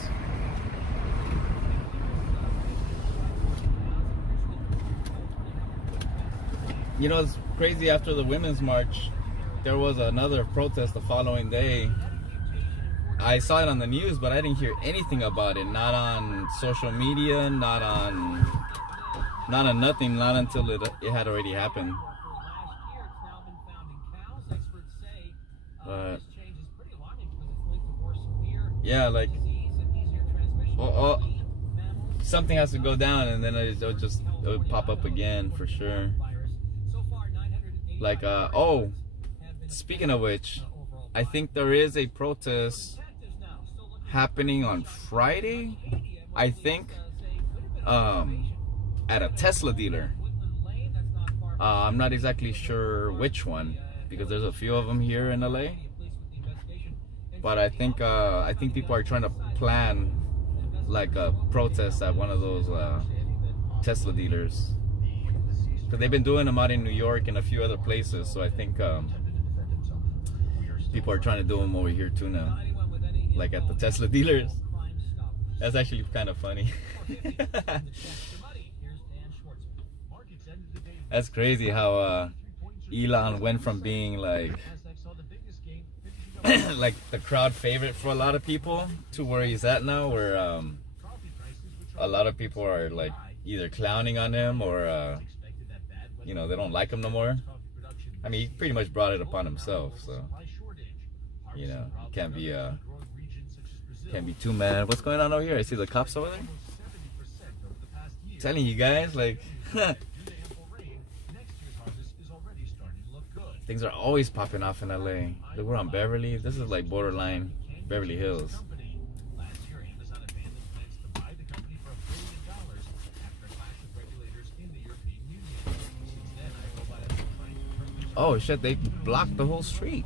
You know, it's crazy, after the Women's March, there was another protest the following day. I saw it on the news, but I didn't hear anything about it. Not on social media, not on nothing, not until it had already happened. But yeah, like something has to go down, and then it'll pop up again for sure. Like oh, speaking of which, I think there is a protest happening on Friday, I think, at a Tesla dealer. I'm not exactly sure which one, because there's a few of them here in LA. But I think people are trying to plan like a protest at one of those Tesla dealers, because they've been doing them out in New York and a few other places. So I think people are trying to do them over here too now, like at the Tesla dealers. That's actually kind of funny. That's crazy how Elon went from being like like the crowd favorite for a lot of people to where he's at now, where a lot of people are like either clowning on him or you know, they don't like him no more. I mean, he pretty much brought it upon himself, so you know, can't be too mad. What's going on over here? I see the cops over there. I'm telling you guys, like things are always popping off in LA. Look, we're on Beverly. This is like borderline Beverly Hills. Oh shit, they blocked the whole street.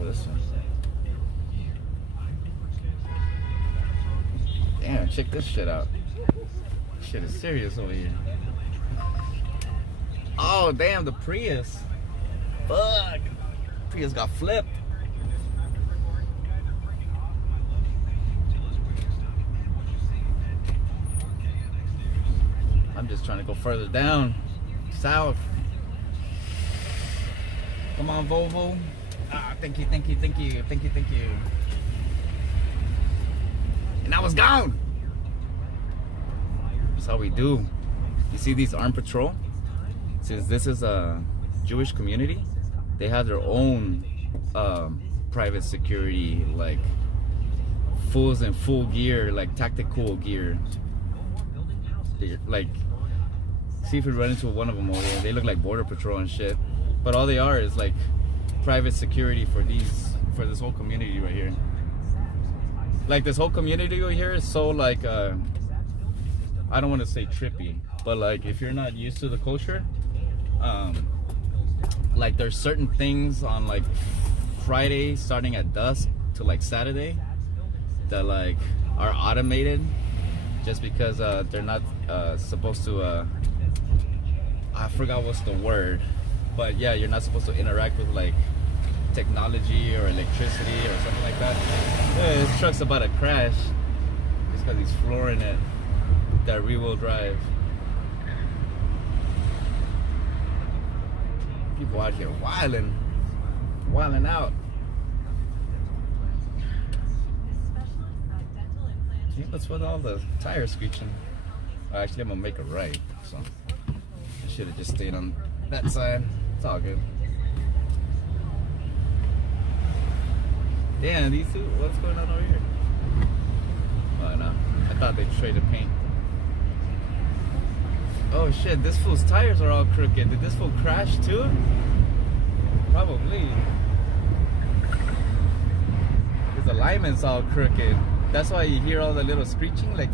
Oh, this one. Damn, check this shit out. Shit is serious over here. Oh damn, the Prius. Fuck. Prius got flipped. I'm just trying to go further down. South. Come on, Volvo. Ah, thank you. And I was gone. That's how we do. You see these armed patrol? Since this is a Jewish community, they have their own private security, like fools in full gear, like tactical gear. They're, like, see if we run into one of them over there. They look like border patrol and shit, but all they are is like private security for this whole community right here. Like this whole community over here is so like I don't want to say trippy, but like if you're not used to the culture, like there's certain things on like Friday starting at dusk to like Saturday that like are automated, just because they're not supposed to I forgot what's the word, but yeah, you're not supposed to interact with like technology or electricity or something like that. Yeah, this truck's about to crash just because he's flooring it. That rear-wheel drive. People out here wilding out. See, what's with all the tires screeching? Actually, I'm gonna make a right, so I should have just stayed on that side. It's all good. Damn, these two, what's going on over here? Oh no, I thought they traded paint. Oh shit, this fool's tires are all crooked. Did this fool crash too? Probably. His alignment's all crooked. That's why you hear all the little screeching, like.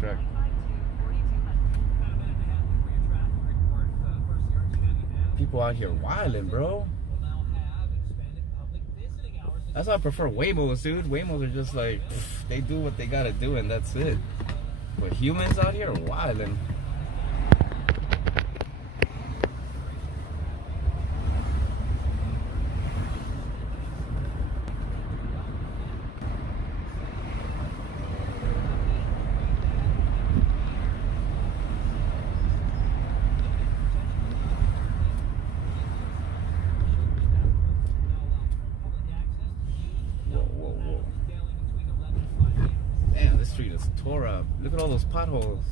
Truck. People out here wilding, bro. That's why I prefer Waymos, dude. Waymos are just like, they do what they gotta do and that's it. But humans out here are wilding. Street is tore up. Look at all those potholes.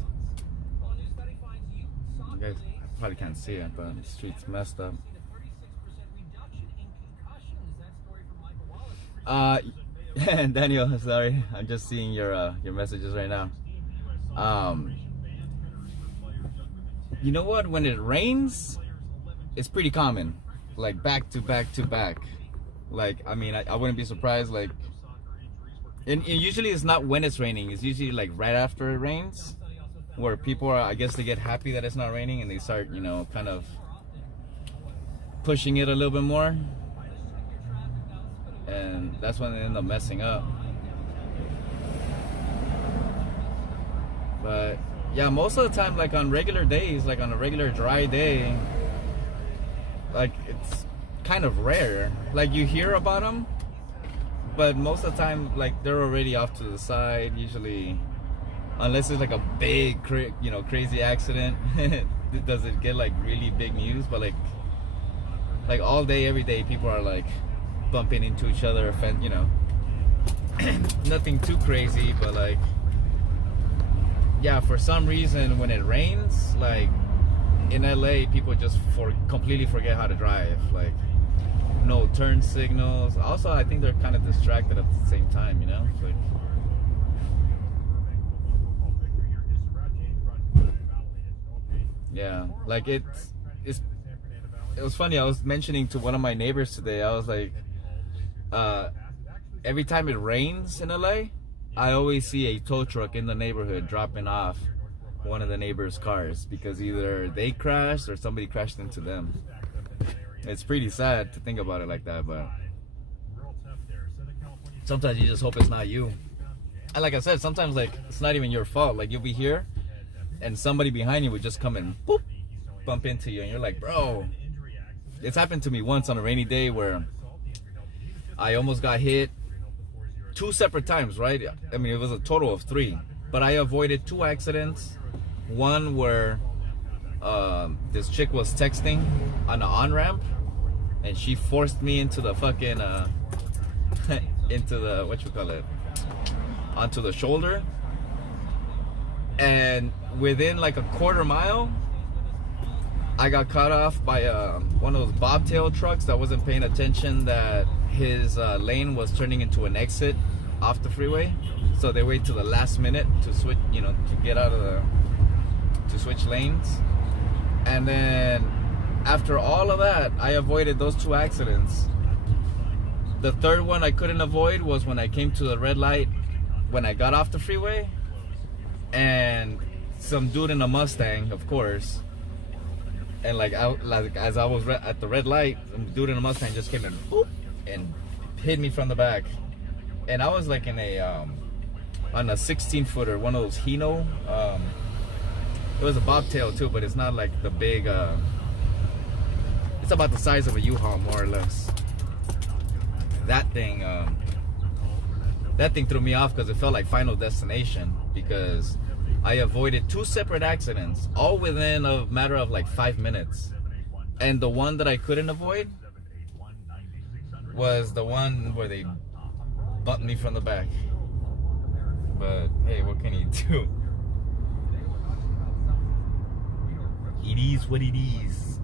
You guys probably can't see it, but the street's messed up. Uh, Daniel, sorry, I'm just seeing your messages right now. Um, you know what? When it rains, it's pretty common, like back to back to back. Like, I mean, I wouldn't be surprised. Like, and usually it's not when it's raining. It's usually like right after it rains, where people are, I guess, they get happy that it's not raining and they start, you know, kind of pushing it a little bit more, and that's when they end up messing up. But yeah, most of the time, like on regular days, like on a regular dry day, like it's kind of rare. Like you hear about them, but most of the time, like they're already off to the side. Usually, unless it's like a big, crazy accident, does it get like really big news? But like all day, every day, people are like bumping into each other. You know, nothing too crazy, but like, yeah, for some reason when it rains, like in LA, people just completely forget how to drive. Like no turn signals. Also, I think they're kind of distracted at the same time, you know? Like, yeah, like it was funny. I was mentioning to one of my neighbors today, I was like, every time it rains in LA, I always see a tow truck in the neighborhood dropping off one of the neighbors' cars because either they crashed or somebody crashed into them. It's pretty sad to think about it like that, but sometimes you just hope it's not you. And like I said, sometimes like it's not even your fault. Like you'll be here and somebody behind you would just come and boop, bump into you, and you're like, bro. It's happened to me once on a rainy day where I almost got hit 2 separate times, right? I mean, it was a total of 3, but I avoided 2 accidents. One where this chick was texting on an on-ramp and she forced me into the fucking into the, onto the shoulder, and within like a quarter mile I got cut off by one of those bobtail trucks that wasn't paying attention that his lane was turning into an exit off the freeway, so they wait till the last minute to switch, to get out of to switch lanes. And then after all of that, I avoided those 2 accidents. The third one I couldn't avoid was when I came to the red light when I got off the freeway, and some dude in a Mustang, of course, and as I was at the red light, some dude in a Mustang just came and boop and hit me from the back. And I was like in a on a 16-footer, one of those Hino. It was a bobtail too, but it's not like the big. It's about the size of a U-Haul, more or less. That thing threw me off because it felt like Final Destination, because I avoided 2 separate accidents, all within a matter of like 5 minutes. And the one that I couldn't avoid was the one where they bumped me from the back. But hey, what can you do? It is what it is.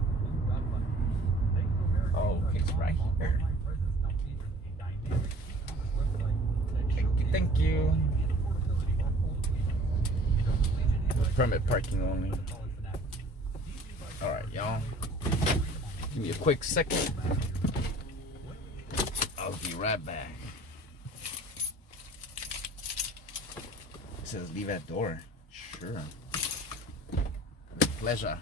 Oh, it's right here. Thank you. Permit parking only. Alright, y'all. Give me a quick second. I'll be right back. It says leave at door. Sure. With pleasure.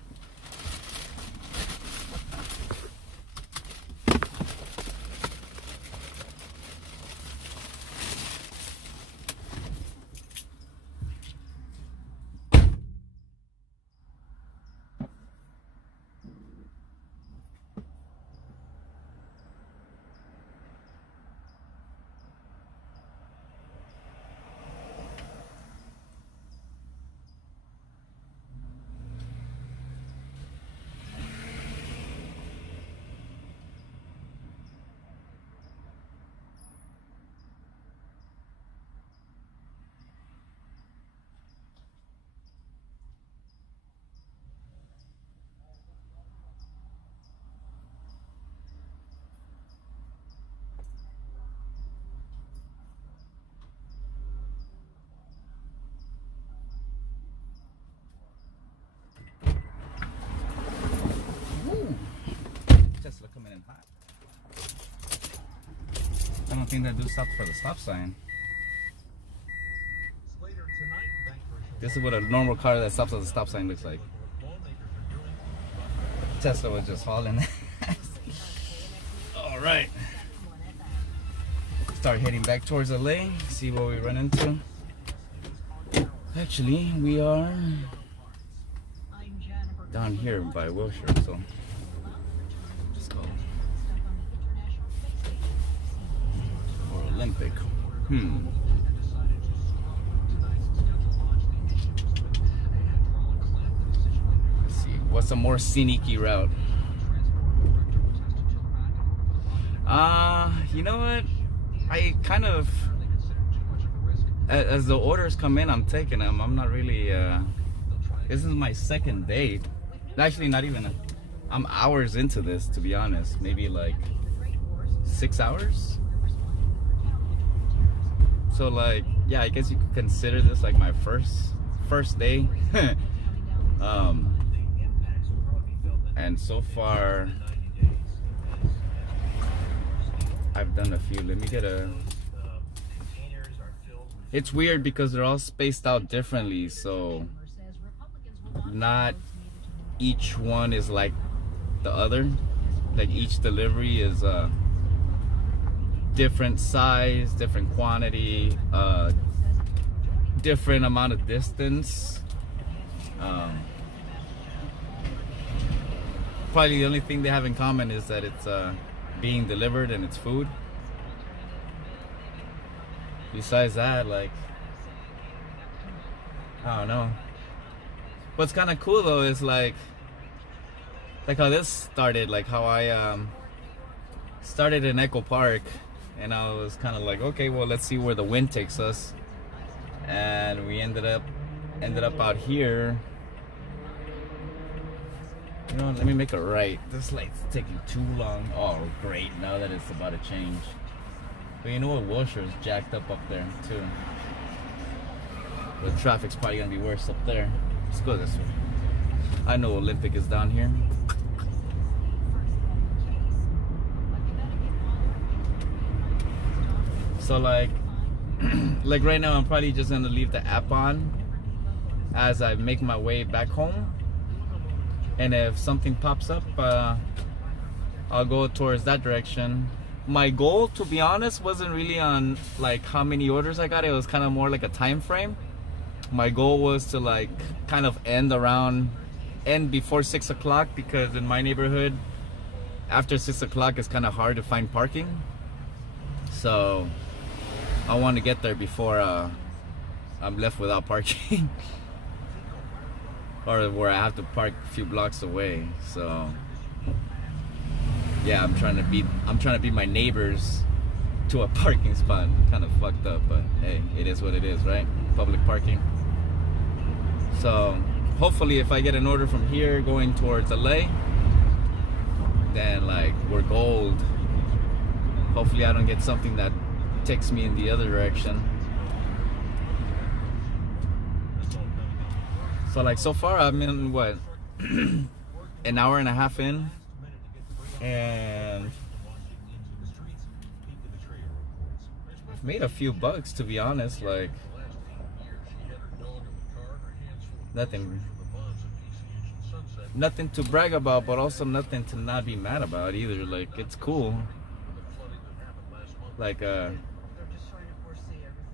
thing that do stop for the stop sign. This is what a normal car that stops at the stop sign looks like. Tesla was just hauling. All right. Start heading back towards LA. See what we run into. Actually, we are down here by Wilshire, so let's go. Or Olympic. Let's see. What's a more scenic route? You know what? I kind of, as the orders come in, I'm taking them. I'm not really, this is my second day. Actually, not even, I'm hours into this, to be honest. Maybe like 6 hours. So like, yeah, I guess you could consider this like my first day. And so far, I've done a few. Let me get a... It's weird because they're all spaced out differently, so not each one is like the other. Like each delivery is a different size, different quantity, different amount of distance. Probably the only thing they have in common is that it's being delivered and it's food. Besides that, like, I don't know. What's kind of cool though is like how this started, like how I started in Echo Park, and I was kind of like, okay, well, let's see where the wind takes us, and we ended up out here. You know, let me make a right. This light's taking too long. Oh, great, now that it's about to change. But you know what, Wilshire's jacked up there too. The traffic's probably gonna be worse up there. Let's go this way. I know Olympic is down here. So like right now I'm probably just gonna leave the app on as I make my way back home. And if something pops up, I'll go towards that direction. My goal, to be honest, wasn't really on like how many orders I got. It was kind of more like a time frame. My goal was to like kind of end before 6 o'clock, because in my neighborhood, after 6 o'clock, it's kind of hard to find parking. So I want to get there before I'm left without parking. Or where I have to park a few blocks away. So yeah, I'm trying to beat my neighbors to a parking spot. Kind of fucked up, but hey, it is what it is, right? Public parking. So hopefully if I get an order from here going towards LA, then like we're gold. Hopefully I don't get something that takes me in the other direction. So like so far I'm in what, an hour and a half in, and I've made a few bucks, to be honest. Like nothing to brag about, but also nothing to not be mad about either. Like it's cool. Like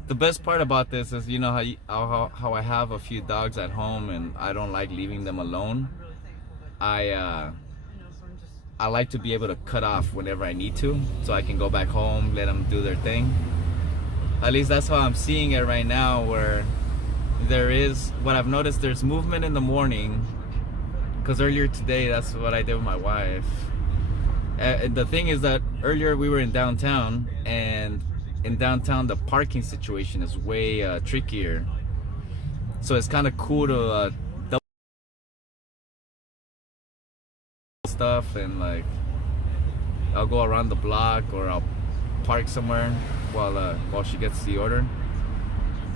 the best part about this is, you know, how I have a few dogs at home and I don't like leaving them alone. I like to be able to cut off whenever I need to, so I can go back home, let them do their thing. At least that's how I'm seeing it right now, where what I've noticed, there's movement in the morning, because earlier today, that's what I did with my wife. The thing is that earlier we were in downtown, and in downtown the parking situation is way trickier. So it's kind of cool to double stuff, and like I'll go around the block or I'll park somewhere while she gets the order.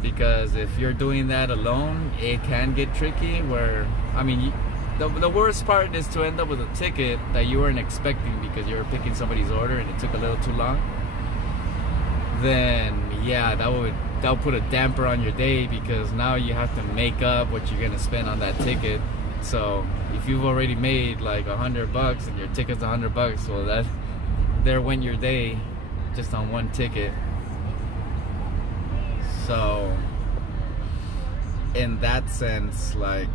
Because if you're doing that alone, it can get tricky. Where, I mean, the worst part is to end up with a ticket that you weren't expecting because you were picking somebody's order and it took a little too long. then yeah, that'll put a damper on your day, because now you have to make up what you're gonna spend on that ticket. So if you've already made like $100 and your ticket's $100, well, that there went your day just on one ticket. So in that sense, like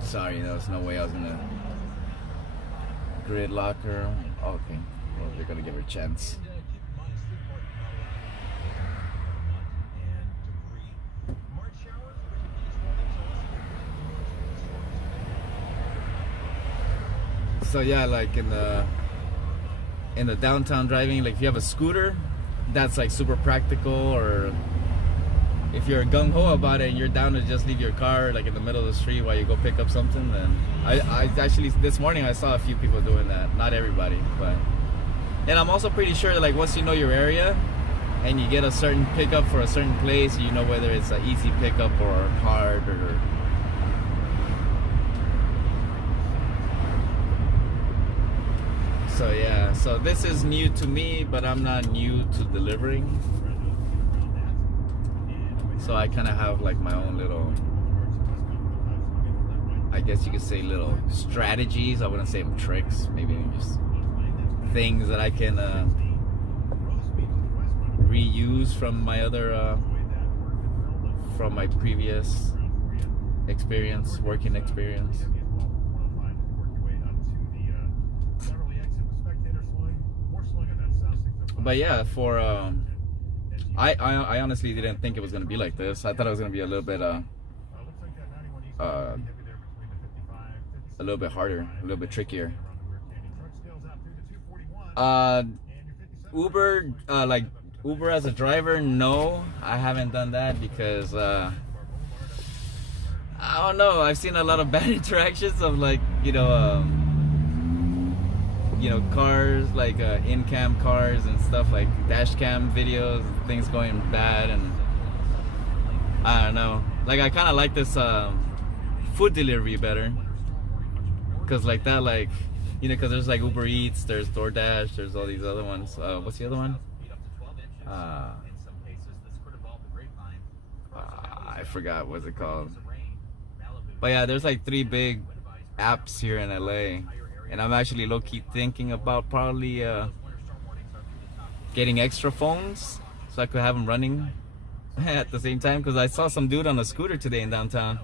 sorry, there was no way I was gonna gridlock her. Okay, well, they're gonna give her a chance. So yeah, like in the downtown driving, like if you have a scooter, that's like super practical. Or if you're gung-ho about it and you're down to just leave your car like in the middle of the street while you go pick up something, then I actually, this morning I saw a few people doing that. Not everybody, but, and I'm also pretty sure like once you know your area and you get a certain pickup for a certain place, you know whether it's an easy pickup or hard or. So yeah, so this is new to me, but I'm not new to delivering. So I kind of have like my own little, I guess you could say, little strategies. I wouldn't say them tricks, maybe just things that I can reuse from my other, from my previous experience, working experience. But yeah, for I honestly didn't think it was gonna be like this. I thought it was gonna be a little bit harder, a little bit trickier. Uber, like Uber as a driver, no, I haven't done that because I don't know. I've seen a lot of bad interactions of like, you know, cars, like in-cam cars and stuff, like dash cam videos, things going bad, and I don't know. Like I kind of like this food delivery better, cause like that, like, you know, cause there's like Uber Eats, there's DoorDash, there's all these other ones. What's the other one? I forgot what's it called. But yeah, there's like 3 big apps here in LA. And I'm actually low-key thinking about probably getting extra phones so I could have them running at the same time. Because I saw some dude on a scooter today in downtown,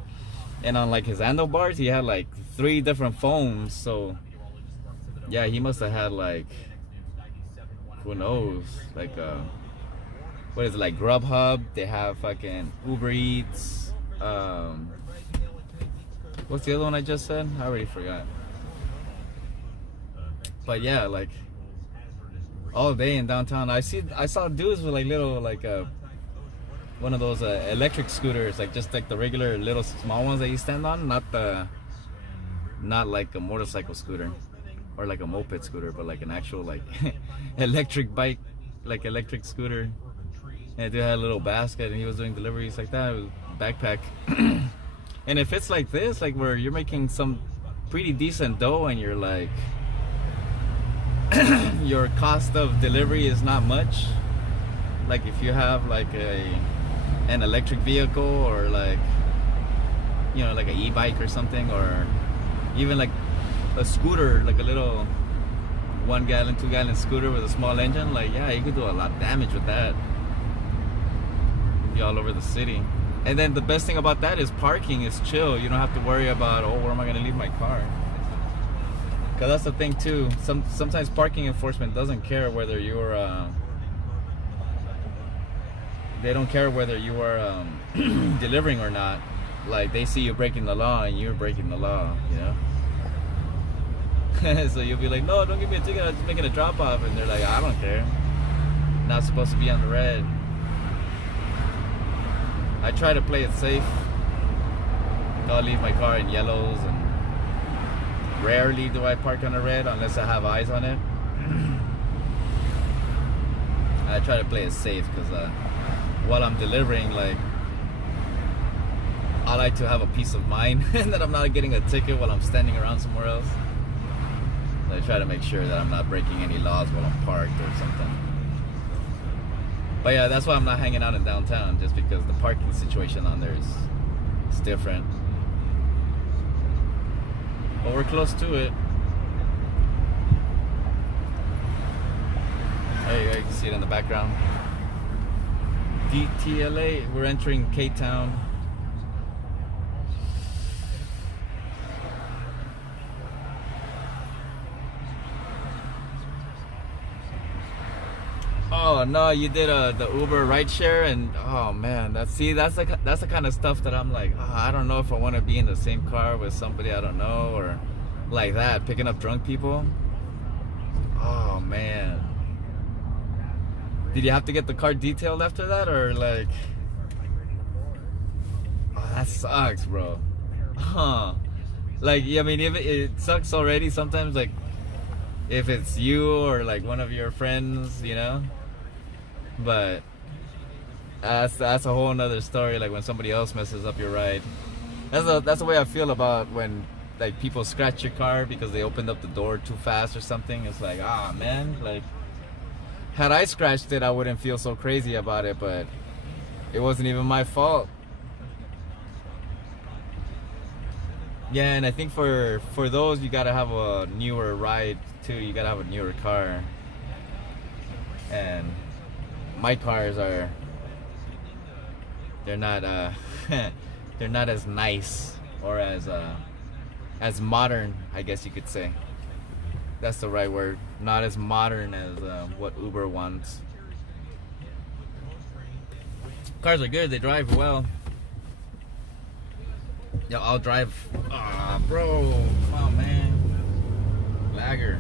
and on like his handlebars he had like 3 different phones. So yeah, he must have had like, who knows, like what is it, like Grubhub? They have fucking Uber Eats. What's the other one I just said? I already forgot. But yeah, like all day in downtown, I saw dudes with like little, like one of those electric scooters, like just like the regular little small ones that you stand on, not like a motorcycle scooter or like a moped scooter, but like an actual like electric bike, like electric scooter. And dude had a little basket and he was doing deliveries like that with a backpack. And if it's like this, like where you're making some pretty decent dough and you're like your cost of delivery is not much, like if you have like an electric vehicle, or like, you know, like an e-bike or something, or even like a scooter, like a little 1 gallon, 2 gallon scooter with a small engine, like yeah, you could do a lot of damage with that. Be all over the city. And then the best thing about that is parking is chill. You don't have to worry about, oh, where am I gonna leave my car? Cause that's the thing too. Sometimes parking enforcement doesn't care whether you're they don't care whether you are delivering or not. Like they see you breaking the law and you're breaking the law, you know. So you'll be like, no, don't give me a ticket, I'm just making a drop off, and they're like, I don't care. Not supposed to be on the red. I try to play it safe. I'll leave my car in yellows, and rarely do I park on a red unless I have eyes on it. I try to play it safe because while I'm delivering, like, I like to have a peace of mind that I'm not getting a ticket while I'm standing around somewhere else. I try to make sure that I'm not breaking any laws while I'm parked or something. But yeah, that's why I'm not hanging out in downtown, just because the parking situation on there is different. But we're close to it. There you go, you can see it in the background. DTLA, we're entering K-Town. Oh no, you did the Uber rideshare, and oh man, that's the kind of stuff that I'm like, oh, I don't know if I want to be in the same car with somebody I don't know, or like that, picking up drunk people. Oh man, did you have to get the car detailed after that, or like? Oh, that sucks, bro. Huh? Like, I mean, if it sucks already, sometimes like if it's you or like one of your friends, you know. But that's a whole nother story. Like when somebody else messes up your ride, that's the way I feel about when like people scratch your car because they opened up the door too fast or something. It's like, ah man, like had I scratched it, I wouldn't feel so crazy about it. But it wasn't even my fault. Yeah, and I think for those you gotta have a newer ride too. You gotta have a newer car. And my cars they're not they're not as nice or as modern, I guess you could say. That's the right word. Not as modern as what Uber wants. Cars are good, they drive well. Yeah, I'll drive. Ah, bro, come on, man. Lagger.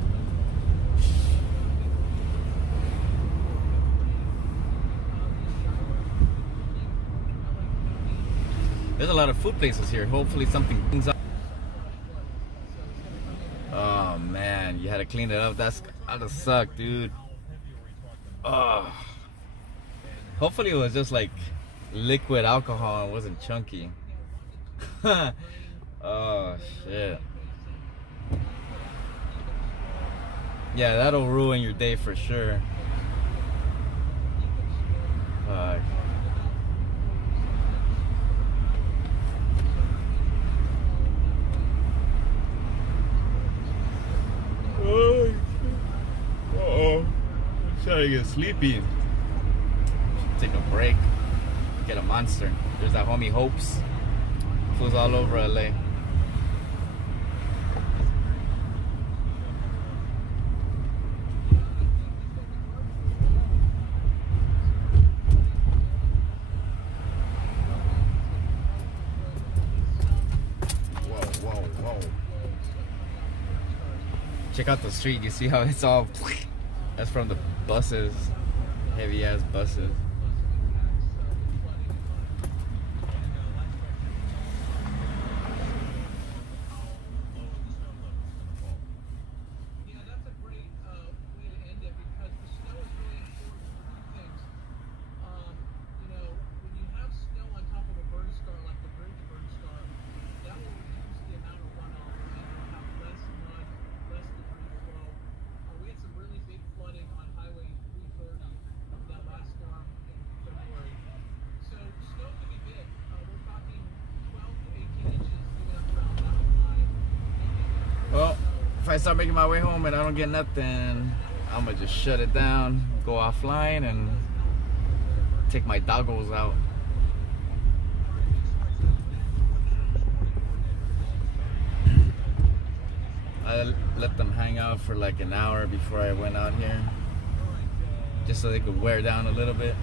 There's a lot of food places here. Hopefully something cleans up. Oh man, you had to clean it up. That's gotta suck, dude. Oh. Hopefully it was just like liquid alcohol and wasn't chunky. Oh shit. Yeah, that'll ruin your day for sure. Fuck. Uh-oh. I'm starting to get sleepy. Take a break. Get a monster. There's that homie Hopes. Fool's all over LA. Whoa. Check out the street. You see how it's all... That's from the buses. Heavy ass buses. Well, if I start making my way home and I don't get nothing, I'm gonna just shut it down, go offline, and take my doggos out. I let them hang out for like an hour before I went out here, just so they could wear down a little bit.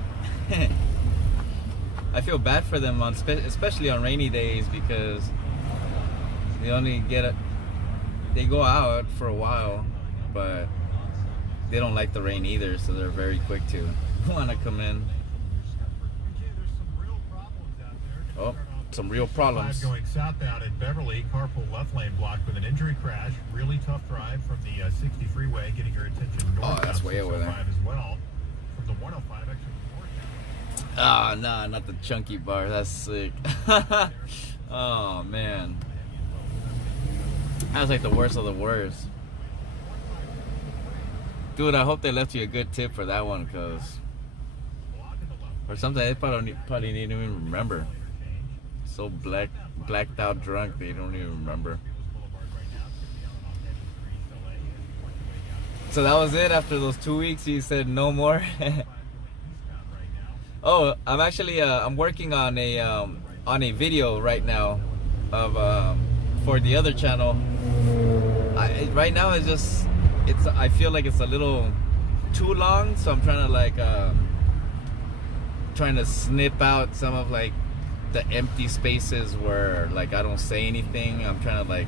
I feel bad for them, especially on rainy days, because they only they go out for a while, but they don't like the rain either, so they're very quick to want to come in. Oh, some real problems. Going southbound in Beverly, carpool left lane blocked with an injury crash. Really tough drive from the 60 freeway, getting your attention north. Oh, that's way over there. As well. From the 105, actually. Ah, nah, not the chunky bar. That's sick. Oh man, that's like the worst of the worst. Dude, I hope they left you a good tip for that one, cause or something they probably didn't even remember. So blacked out drunk they don't even remember. So that was it. After those 2 weeks, you said no more. Oh, I'm actually I'm working on a video right now of for the other channel. Right now it's I feel like it's a little too long, so I'm trying to like trying to snip out some of like the empty spaces where like I don't say anything. I'm trying to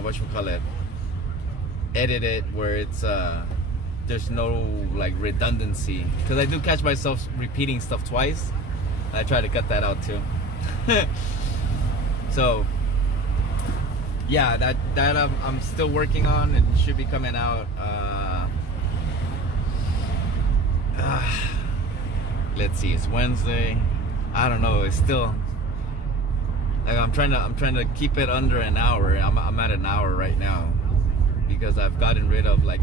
whatchamacallit, edit it where it's there's no like redundancy, because I do catch myself repeating stuff twice. I try to cut that out too. So yeah, that I'm still working on, and should be coming out let's see, it's Wednesday. I don't know, it's still like I'm trying to keep it under an hour. I'm at an hour right now, because I've gotten rid of like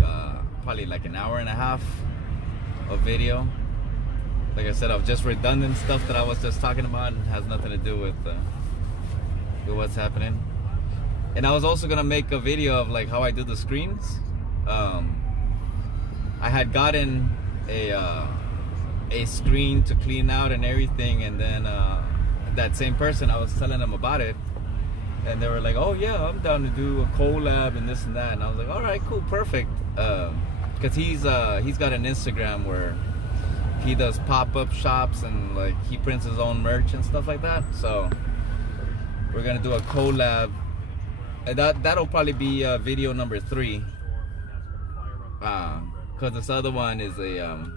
probably like an hour and a half of video. Like I said, of just redundant stuff that I was just talking about, and has nothing to do with what's happening. And I was also gonna make a video of like how I do the screens. I had gotten a screen to clean out and everything, and then that same person, I was telling them about it, and they were like, "Oh yeah, I'm down to do a collab and this and that." And I was like, "All right, cool, perfect." Because he's got an Instagram where he does pop-up shops, and like he prints his own merch and stuff like that. So we're gonna do a collab. That'll probably be video number 3. Cause this other one is the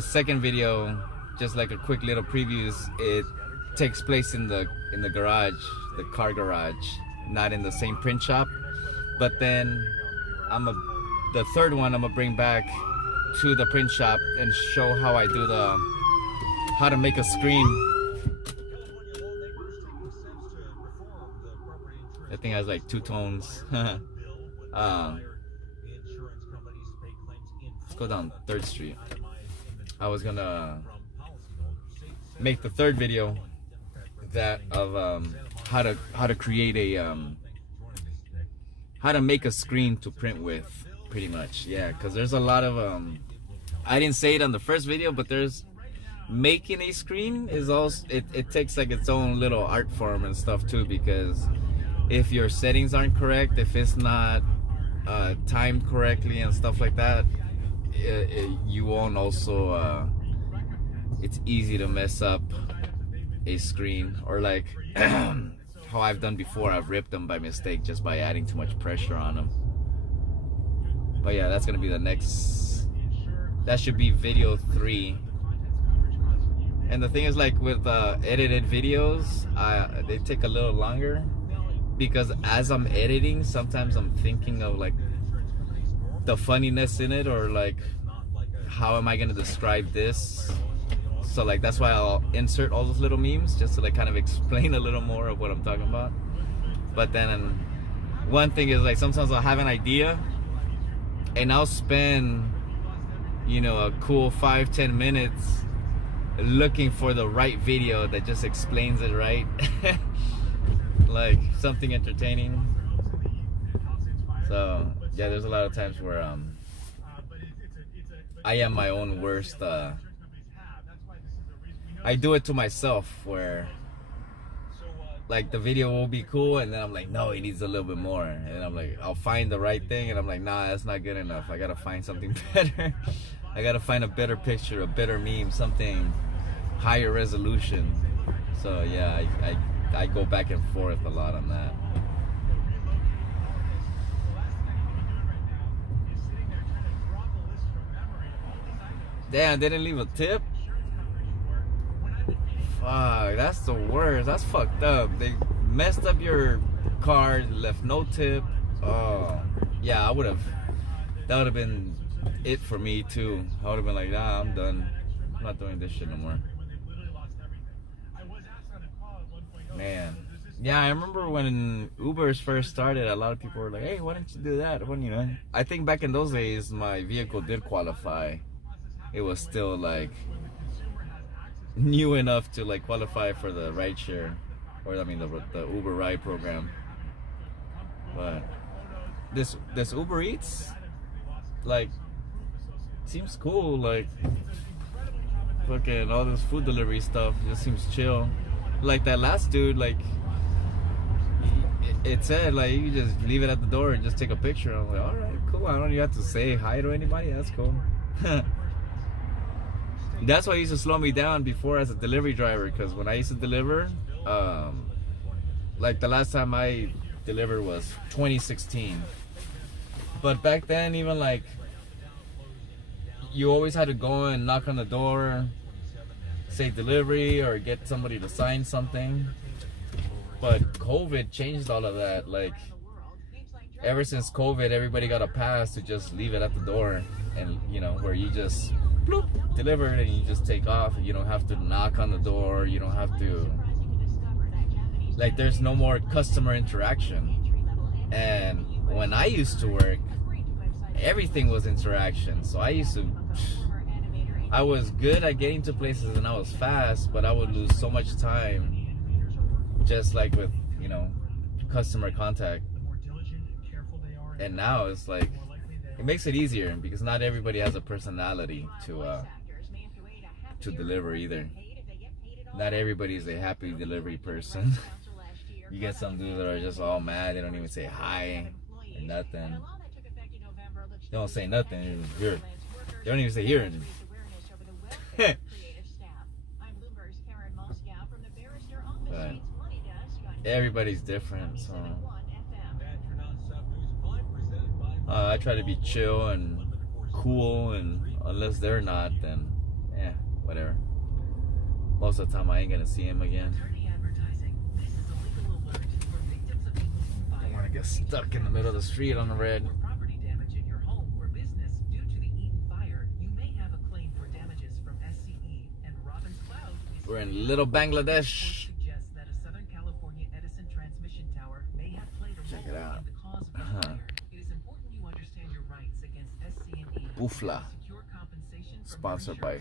second video, just like a quick little previews. It takes place in the garage, the car garage, not in the same print shop. But then the third one I'm gonna bring back to the print shop and show how I do how to make a screen. That thing has like 2 tones. Let's go down 3rd Street. I was gonna make the third video that of how to create a how to make a screen to print with, pretty much. Yeah, because there's a lot of I didn't say it on the first video, but there's making a screen is also it takes like its own little art form and stuff too, because if your settings aren't correct, if it's not timed correctly and stuff like that, you won't also it's easy to mess up a screen, or like how I've done before, I've ripped them by mistake just by adding too much pressure on them. But yeah, that's gonna be the next, that should be video 3. And the thing is, like with edited videos, they take a little longer, because as I'm editing, sometimes I'm thinking of like the funniness in it, or like how am I gonna describe this. So like that's why I'll insert all those little memes, just to like kind of explain a little more of what I'm talking about. But then one thing is, like, sometimes I'll have an idea and I'll spend, you know, a cool 5-10 minutes looking for the right video that just explains it right. Like something entertaining. So yeah, there's a lot of times where I am my own worst I do it to myself, where like the video will be cool and then I'm like, no, it needs a little bit more, and I'm like, I'll find the right thing and I'm like, nah, that's not good enough, I gotta find something better. I gotta find a better picture, a better meme, something higher resolution. So yeah, I go back and forth a lot on that. Damn, they didn't leave a tip? Fuck, that's the worst. That's fucked up. They messed up your card, left no tip. Oh, yeah, that would have been it for me too. I would have been like, nah, I'm done. I'm not doing this shit no more. Man. Yeah, I remember when Ubers first started, a lot of people were like, hey, why don't you do that? When, you know, I think back in those days, my vehicle did qualify. It was still like new enough to like qualify for the rideshare, or I mean the Uber ride program. But this Uber Eats, like, seems cool. Like, fucking all this food delivery stuff just seems chill. Like that last dude, like, it said like you just leave it at the door and just take a picture. I'm like, all right, cool. I don't even have to say hi to anybody. That's cool. That's what used to slow me down before as a delivery driver, because when I used to deliver, like the last time I delivered was 2016. But back then, even like, you always had to go and knock on the door, say delivery, or get somebody to sign something. But COVID changed all of that. Like, ever since COVID, everybody got a pass to just leave it at the door, and you know, where you just bloop, deliver it and you just take off. You don't have to knock on the door. You don't have to, like, there's no more customer interaction. And when I used to work, everything was interaction. So I was good at getting to places and I was fast, but I would lose so much time just like with, you know, customer contact. And now it's like, it makes it easier because not everybody has a personality to deliver either. Not everybody's a happy delivery person. You get some dudes that are just all mad. They don't even say hi or nothing. They don't say nothing. Here. They don't even say here. But everybody's different, so I try to be chill and cool, and unless they're not, then whatever. Most of the time I ain't gonna see him again. I don't want to get stuck in the middle of the street on the red. We're in little Bangladesh. Check it out. Ufla. Sponsored by.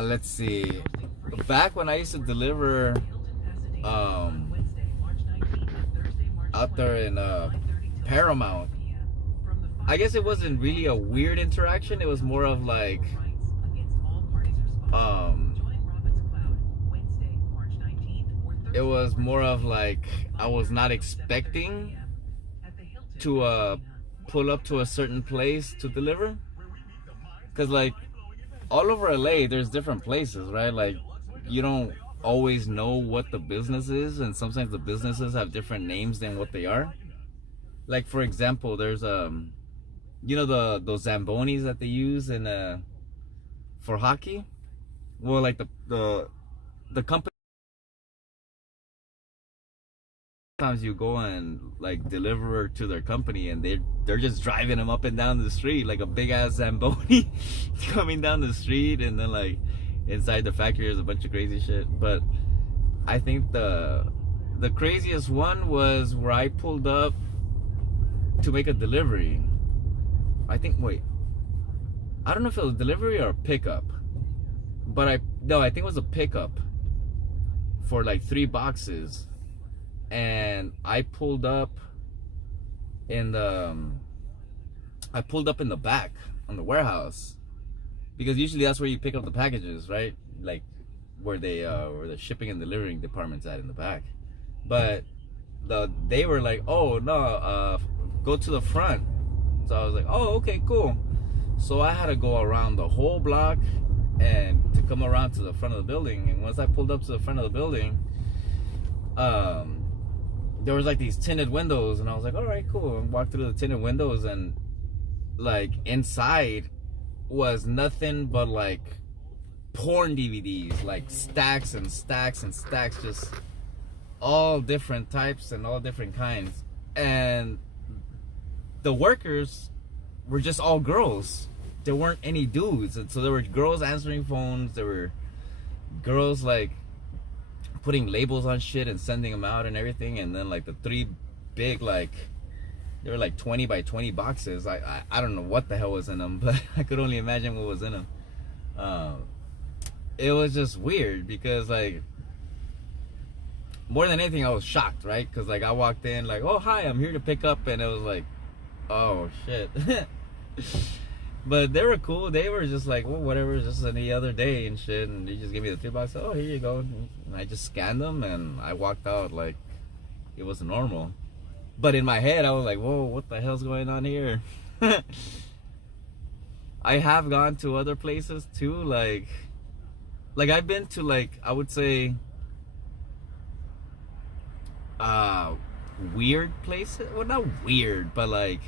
Let's see. Back when I used to deliver out there in Paramount, I guess it wasn't really a weird interaction. It was more of like it was more of like I was not expecting to pull up to a certain place to deliver, because like all over LA there's different places, right? Like, you don't always know what the business is, and sometimes the businesses have different names than what they are. Like, for example, there's you know, those Zambonis that they use in for hockey. Well, like the company, sometimes you go and like deliver to their company, and they're just driving them up and down the street like a big ass Zamboni coming down the street, and then like inside the factory there's a bunch of crazy shit. But I think the craziest one was where I pulled up to make a delivery. I think I don't know if it was a delivery or a pickup, but I think it was a pickup for like 3 boxes. And I pulled up in the back on the warehouse, because usually that's where you pick up the packages, right? Like where the shipping and delivering department's at, in the back. But they were like, oh no, go to the front. So I was like, oh, okay, cool. So I had to go around the whole block and to come around to the front of the building. And once I pulled up to the front of the building, there was like these tinted windows, and I was like, all right, cool. And walked through the tinted windows, and like inside was nothing but like porn DVDs, like stacks and stacks and stacks, just all different types and all different kinds. And the workers were just all girls. There weren't any dudes. And so there were girls answering phones. There were girls like putting labels on shit and sending them out and everything, and then like the 3 big, like they were like 20 by 20 boxes. I don't know what the hell was in them, but I could only imagine what was in them. It was just weird because like, more than anything I was shocked, right? Because like I walked in like, oh hi, I'm here to pick up, and it was like, oh shit. But they were cool. They were just like, well, whatever, just any other day and shit. And they just gave me the 3 boxes. Oh, here you go. And I just scanned them and I walked out like it was normal. But in my head, I was like, whoa, what the hell's going on here? I have gone to other places too. Like I've been to, like, I would say, weird places. Well, not weird, but like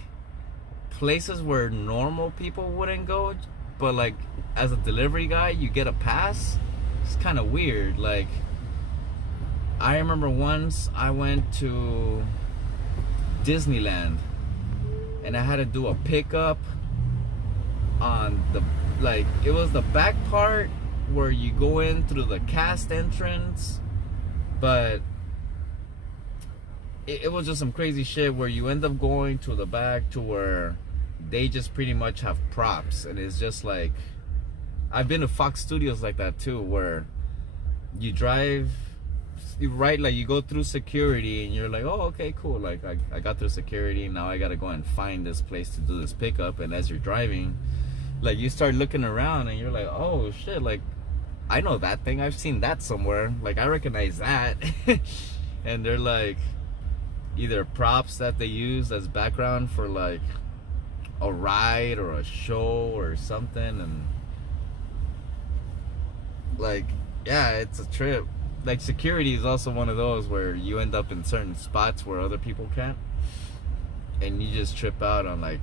places where normal people wouldn't go, but like as a delivery guy you get a pass. It's kind of weird. Like I remember once I went to Disneyland and I had to do a pickup on the, like, it was the back part where you go in through the cast entrance, but it was just some crazy shit where you end up going to the back to where they just pretty much have props, and it's just like, I've been to Fox Studios like that too, where you drive right, like you go through security and you're like, oh okay cool, like I got through security, now I gotta go and find this place to do this pickup. And as you're driving, like you start looking around and you're like, oh shit, like I know that thing, I've seen that somewhere, like I recognize that. And they're like either props that they use as background for like a ride or a show or something. And like, yeah, it's a trip. Like security is also one of those where you end up in certain spots where other people can't, and you just trip out on like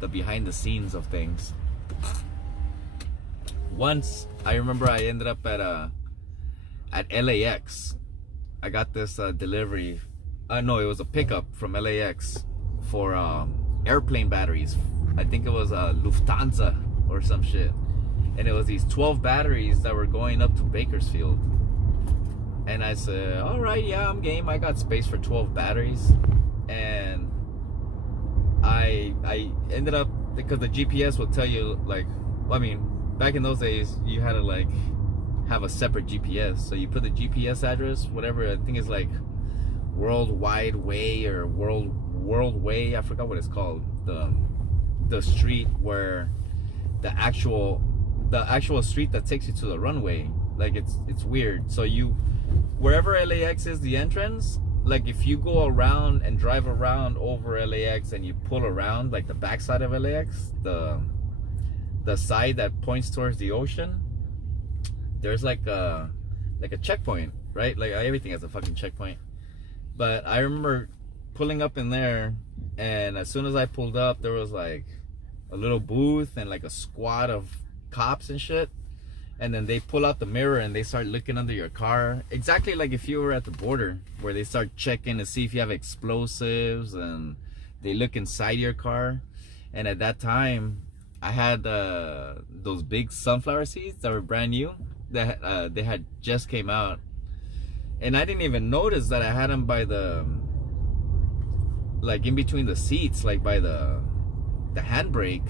the behind the scenes of things. Once I remember I ended up at LAX. I got this delivery. No, it was a pickup from LAX for airplane batteries. I think it was Lufthansa or some shit. And it was these 12 batteries that were going up to Bakersfield. And I said, all right, yeah, I'm game. I got space for 12 batteries. And I ended up, because the GPS will tell you, like, well, I mean, back in those days, you had to like have a separate GPS. So you put the GPS address, whatever, I think it's like Worldwide Way or World Way, I forgot what it's called, the street where the actual street that takes you to the runway. Like it's weird. So you, wherever LAX is the entrance, like if you go around and drive around over LAX and you pull around like the backside of LAX, the side that points towards the ocean, there's like a checkpoint, right? Like everything has a fucking checkpoint. But I remember pulling up in there, and as soon as I pulled up, there was like a little booth and like a squad of cops and shit. And then they pull out the mirror and they start looking under your car, exactly like if you were at the border, where they start checking to see if you have explosives, and they look inside your car. And at that time I had those big sunflower seeds that were brand new, that they had just came out, and I didn't even notice that I had them by the, like in between the seats, like by the handbrake.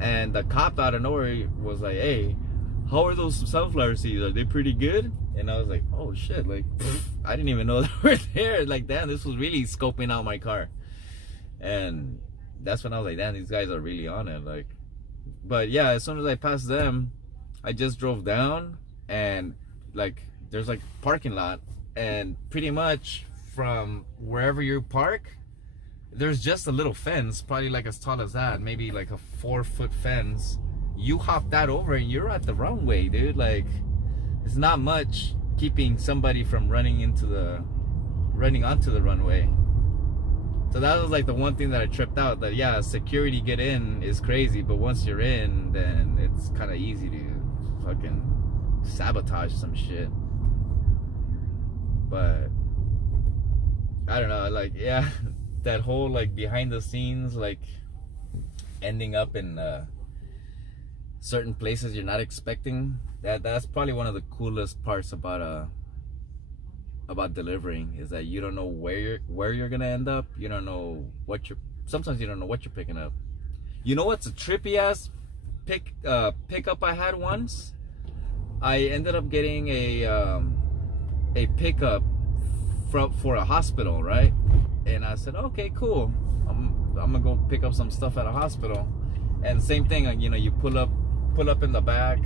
And the cop out of nowhere was like, hey, how are those sunflower seeds? Are they pretty good? And I was like, oh shit, like I didn't even know they were there. Like, damn, this was really scoping out my car. And that's when I was like, damn, these guys are really on it. Like, but yeah, as soon as I passed them, I just drove down, and like there's like parking lot, and pretty much from wherever you park, there's just a little fence, probably like as tall as that, maybe like a 4-foot fence. You hop that over and you're at the runway, dude. Like, it's not much keeping somebody from running onto the runway. So that was like the one thing that I tripped out, that yeah, security get in is crazy, but once you're in, then it's kind of easy to fucking sabotage some shit. But I don't know, like, yeah, that whole like behind the scenes, like ending up in certain places you're not expecting. That's probably one of the coolest parts about delivering, is that you don't know where you're gonna end up. You don't know sometimes you don't know what you're picking up. You know what's a trippy ass pickup I had once? I ended up getting a pickup for a hospital, right? And I said, okay, cool. I'm gonna go pick up some stuff at a hospital. And same thing, you know, you pull up in the back,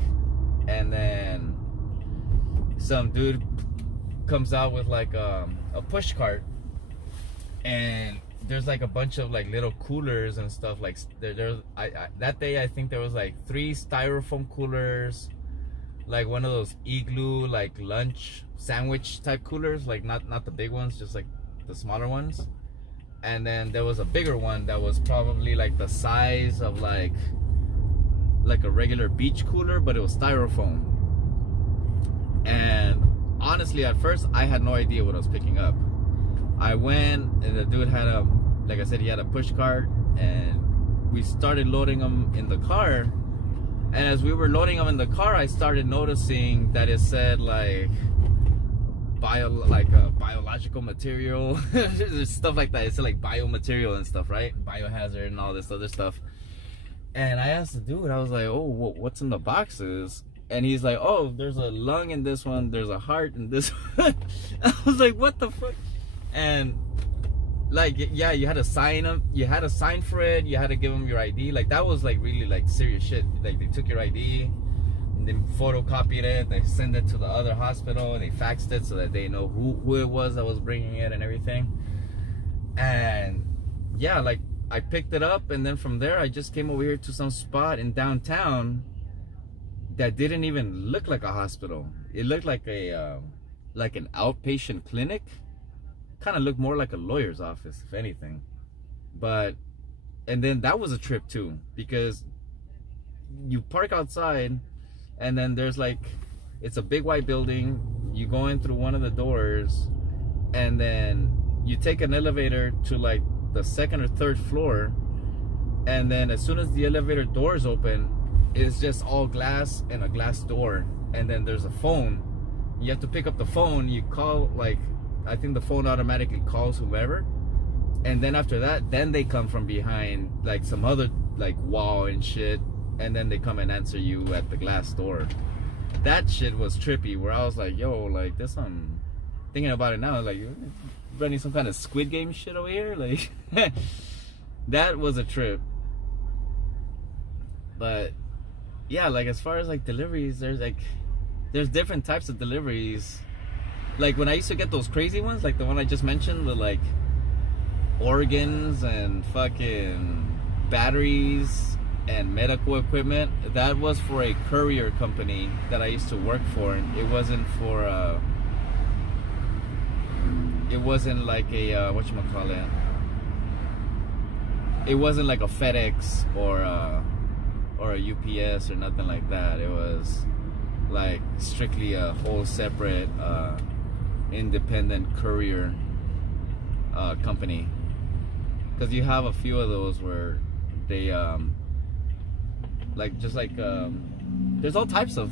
and then some dude comes out with like a push cart, and there's like a bunch of like little coolers and stuff. Like that day I think there was like 3 styrofoam coolers, like one of those igloo like lunch sandwich type coolers, like not the big ones, just like the smaller ones. And then there was a bigger one that was probably like the size of like a regular beach cooler, but it was styrofoam. And honestly, at first I had no idea what I was picking up. I went, and the dude had like I said, he had a push cart, and we started loading them in the car. And as we were loading them in the car, I started noticing that it said like biological material, stuff like that. It said like biomaterial and stuff, right? Biohazard and all this other stuff. And I asked the dude, I was like, oh, what's in the boxes? And he's like, oh, there's a lung in this one, there's a heart in this one. I was like, what the fuck? And like, yeah, you had to sign them, you had to sign for it, you had to give them your ID. Like, that was like really like serious shit. Like, they took your ID and then photocopied it, they sent it to the other hospital, and they faxed it so that they know who it was that was bringing it and everything. And yeah, like, I picked it up, and then from there I just came over here to some spot in downtown that didn't even look like a hospital. It looked like like an outpatient clinic. Kind of looked more like a lawyer's office, if anything. But, and then that was a trip too, because you park outside, and then there's like, it's a big white building. You go in through one of the doors, and then you take an elevator to like the 2nd or 3rd floor, and then as soon as the elevator doors open, it's just all glass and a glass door. And then there's a phone. You have to pick up the phone. You call, like, I think the phone automatically calls whoever, and then after that, then they come from behind like some other like wall and shit, and then they come and answer you at the glass door. That shit was trippy, where I was like, yo, like, this, I'm thinking about it now, like, you're running some kind of Squid Game shit over here, like. That was a trip. But yeah, like, as far as like deliveries, there's different types of deliveries. Like, when I used to get those crazy ones, like the one I just mentioned, with like organs and fucking batteries and medical equipment, that was for a courier company that I used to work for. And it wasn't for it wasn't like a whatchamacallit, it wasn't like a FedEx or a UPS or nothing like that. It was like strictly a whole separate independent courier company. Because you have a few of those where they there's all types of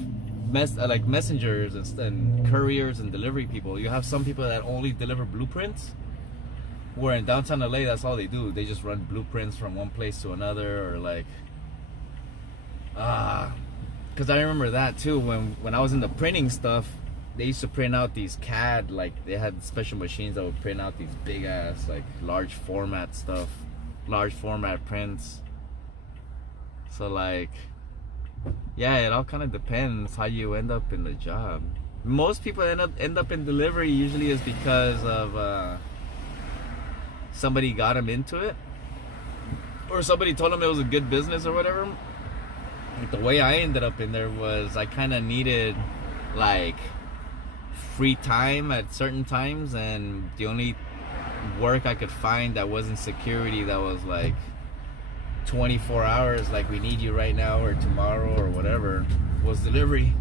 messengers and couriers and delivery people. You have some people that only deliver blueprints, where in downtown LA, that's all they do. They just run blueprints from one place to another, or like because I remember that too, when I was in the printing stuff. They used to print out these CAD, like they had special machines that would print out these big ass, like large format stuff, large format prints. So like, yeah, it all kind of depends how you end up in the job. Most people end up in delivery usually is because of somebody got them into it, or somebody told them it was a good business or whatever. Like, the way I ended up in there was I kind of needed like free time at certain times, and the only work I could find that wasn't security, that was like 24 hours, like we need you right now or tomorrow or whatever, was delivery.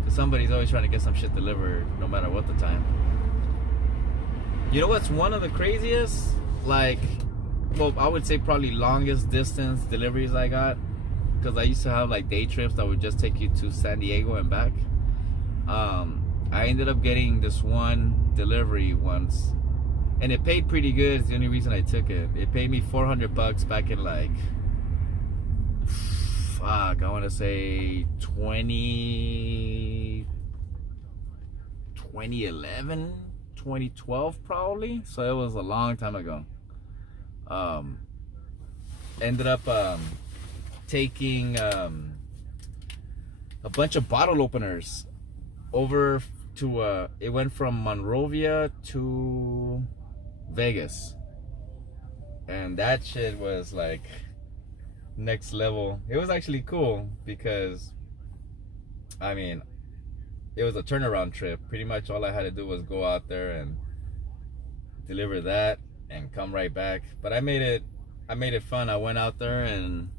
Because somebody's always trying to get some shit delivered no matter what the time. You know what's one of the craziest, like, well, I would say probably longest distance deliveries I got because I used to have like day trips that would just take you to San Diego and back. I ended up getting this one delivery once, and it paid pretty good. It's the only reason I took it. It paid me $400 back in like, fuck, I want to say 2011, 2012 probably. So it was a long time ago. Ended up taking a bunch of bottle openers over to it went from Monrovia to Vegas, and that shit was like next level. It was actually cool because, I mean, it was a turnaround trip. Pretty much all I had to do was go out there and deliver that and come right back. But I made it fun. I went out there and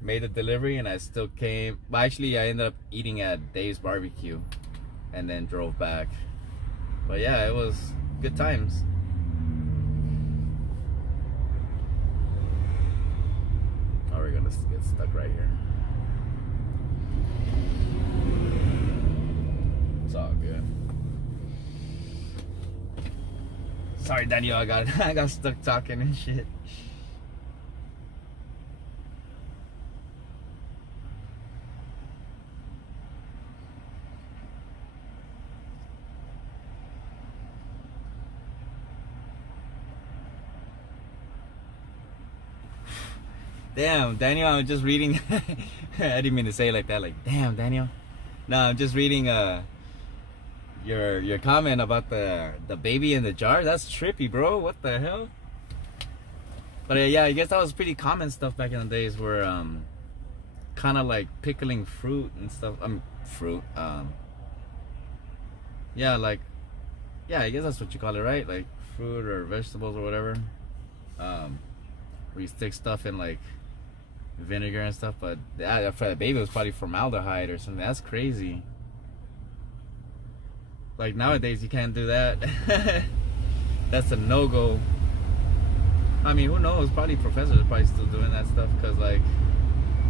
made the delivery, and I still came. But actually, I ended up eating at Dave's Barbecue and then drove back. But yeah, it was good times. Oh, we're gonna get stuck right here. It's all good. Sorry, Daniel, I got stuck talking and shit. Damn, Daniel, I'm just reading. I didn't mean to say it like that. Like, damn, Daniel. No, I'm just reading your comment about the baby in the jar. That's trippy, bro. What the hell? But yeah, I guess that was pretty common stuff back in the days, where kind of like pickling fruit and stuff. Fruit. Yeah, like, yeah, I guess that's what you call it, right? Like fruit or vegetables or whatever. Where you stick stuff in like vinegar and stuff, but yeah, for the baby it was probably formaldehyde or something. That's crazy. Like nowadays you can't do that. That's a no-go. I mean, who knows, probably professors are probably still doing that stuff, because like,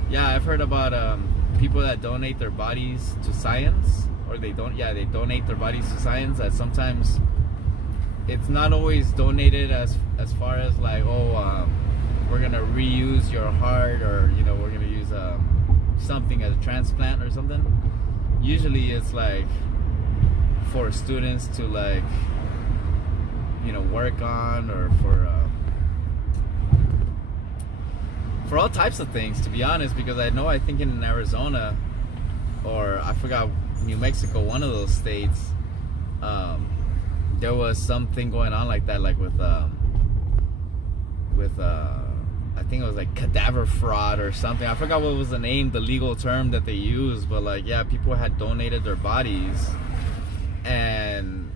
yeah, I've heard about people that donate their bodies to science, or they donate their bodies to science, that sometimes it's not always donated as far as like, oh, we're gonna reuse your heart, or you know, we're gonna use something as a transplant or something. Usually it's like for students to like, you know, work on, or for all types of things, to be honest. Because I think in Arizona, or I forgot, New Mexico, one of those states, there was something going on like that, like with I think it was like cadaver fraud or something. I forgot what was the name, the legal term that they used, but like, yeah, people had donated their bodies, and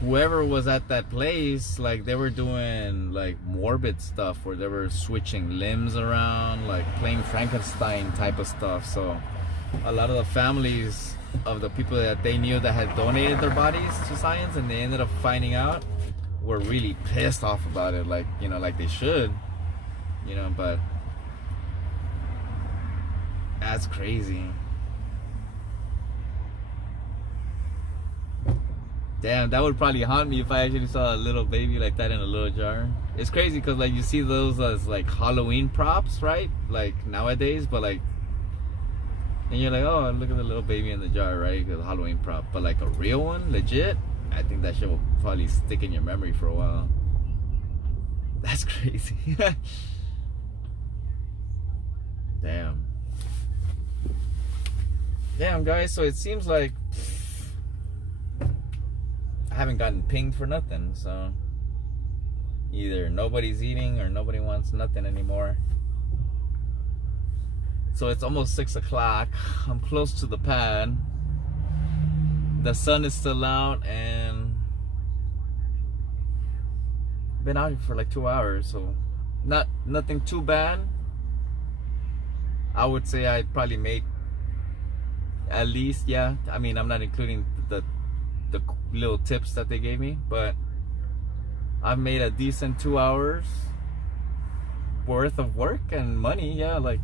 whoever was at that place, like, they were doing like morbid stuff where they were switching limbs around, like playing Frankenstein type of stuff. So a lot of the families of the people that they knew that had donated their bodies to science, and they ended up finding out, were really pissed off about it, like, you know, like they should, you know. But that's crazy. Damn, that would probably haunt me if I actually saw a little baby like that in a little jar. It's crazy because like you see those as like Halloween props, right? Like nowadays, but like, and you're like, oh, look at the little baby in the jar, right? The Halloween prop. But like a real one, legit, I think that shit will probably stick in your memory for a while. That's crazy. Damn. Damn, guys, so it seems like I haven't gotten pinged for nothing, so either nobody's eating or nobody wants nothing anymore. So it's almost 6 o'clock. I'm close to the pad. The sun is still out, and been out here for like 2 hours, so nothing too bad. I would say I'd probably make at least, yeah, I mean, I'm not including the little tips that they gave me, but I've made a decent 2 hours worth of work and money. Yeah, like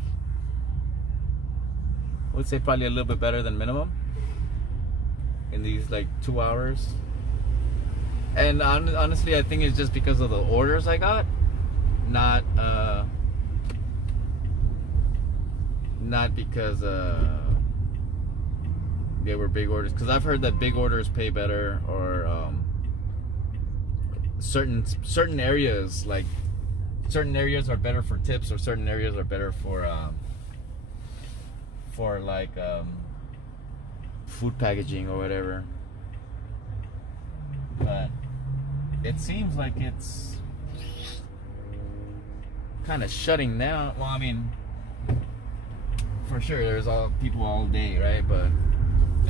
I would say probably a little bit better than minimum in these like 2 hours. And honestly, I think it's just because of the orders I got, not because they were big orders. Because I've heard that big orders pay better, or certain areas, like certain areas are better for tips, or certain areas are better for like food packaging or whatever. But it seems like it's kind of shutting down. Well, I mean, for sure there's all people all day, right? But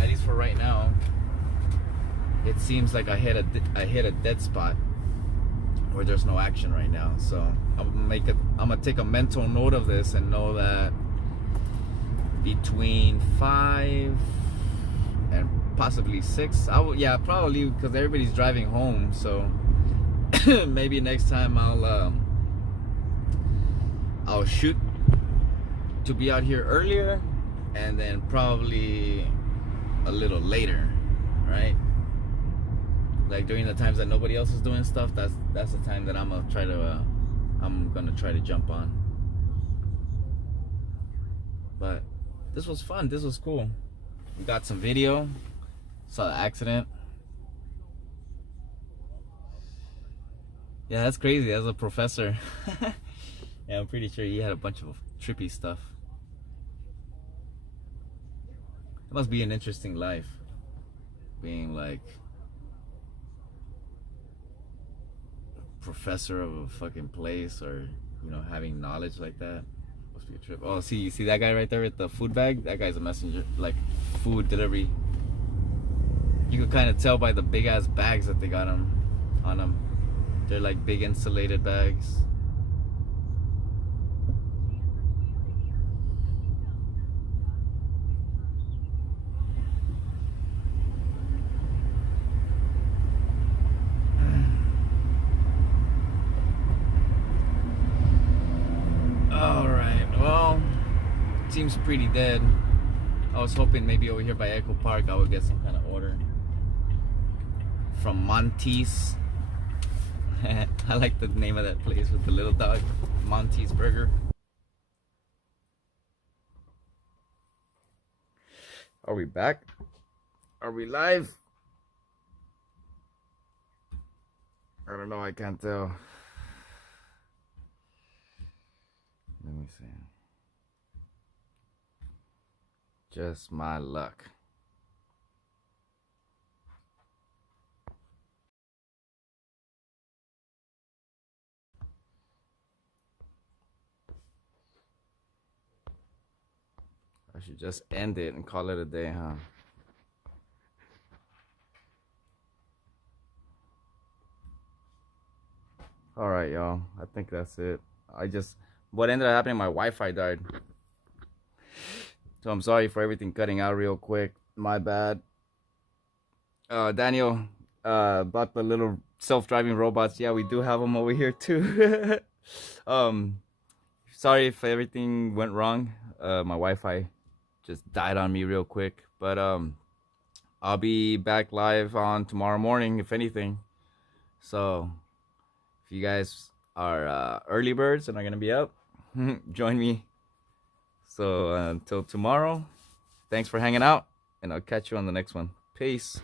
at least for right now, it seems like I hit a dead spot where there's no action right now. So I'm gonna take a mental note of this and know that between 5 and possibly 6, yeah, probably, because everybody's driving home. So maybe next time I'll shoot to be out here earlier, and then probably a little later, right? Like during the times that nobody else is doing stuff, that's the time that I'm gonna try to jump on. But this was fun. This was cool. We got some video. Saw the accident. Yeah, that's crazy. As a professor. Yeah, I'm pretty sure he had a bunch of trippy stuff. It must be an interesting life, being like a professor of a fucking place, or having knowledge like that. Must be a trip. Oh, you see that guy right there with the food bag? That guy's a messenger, like food delivery. You could kind of tell by the big ass bags that they got on them. They're like big insulated bags. Seems pretty dead. I was hoping maybe over here by Echo Park I would get some kind of order from Monty's. I like the name of that place with the little dog, Monty's Burger. Are we back? Are we live? I don't know, I can't tell. Let me see. Just my luck. I should just end it and call it a day, huh? All right, y'all. I think that's it. What ended up happening, my Wi-Fi died. So I'm sorry for everything cutting out real quick. My bad. Daniel, about the little self-driving robots. Yeah, we do have them over here too. Sorry if everything went wrong. My Wi-Fi just died on me real quick. But I'll be back live on tomorrow morning, if anything. So if you guys are early birds and are gonna be up, join me. So until tomorrow, thanks for hanging out, and I'll catch you on the next one. Peace.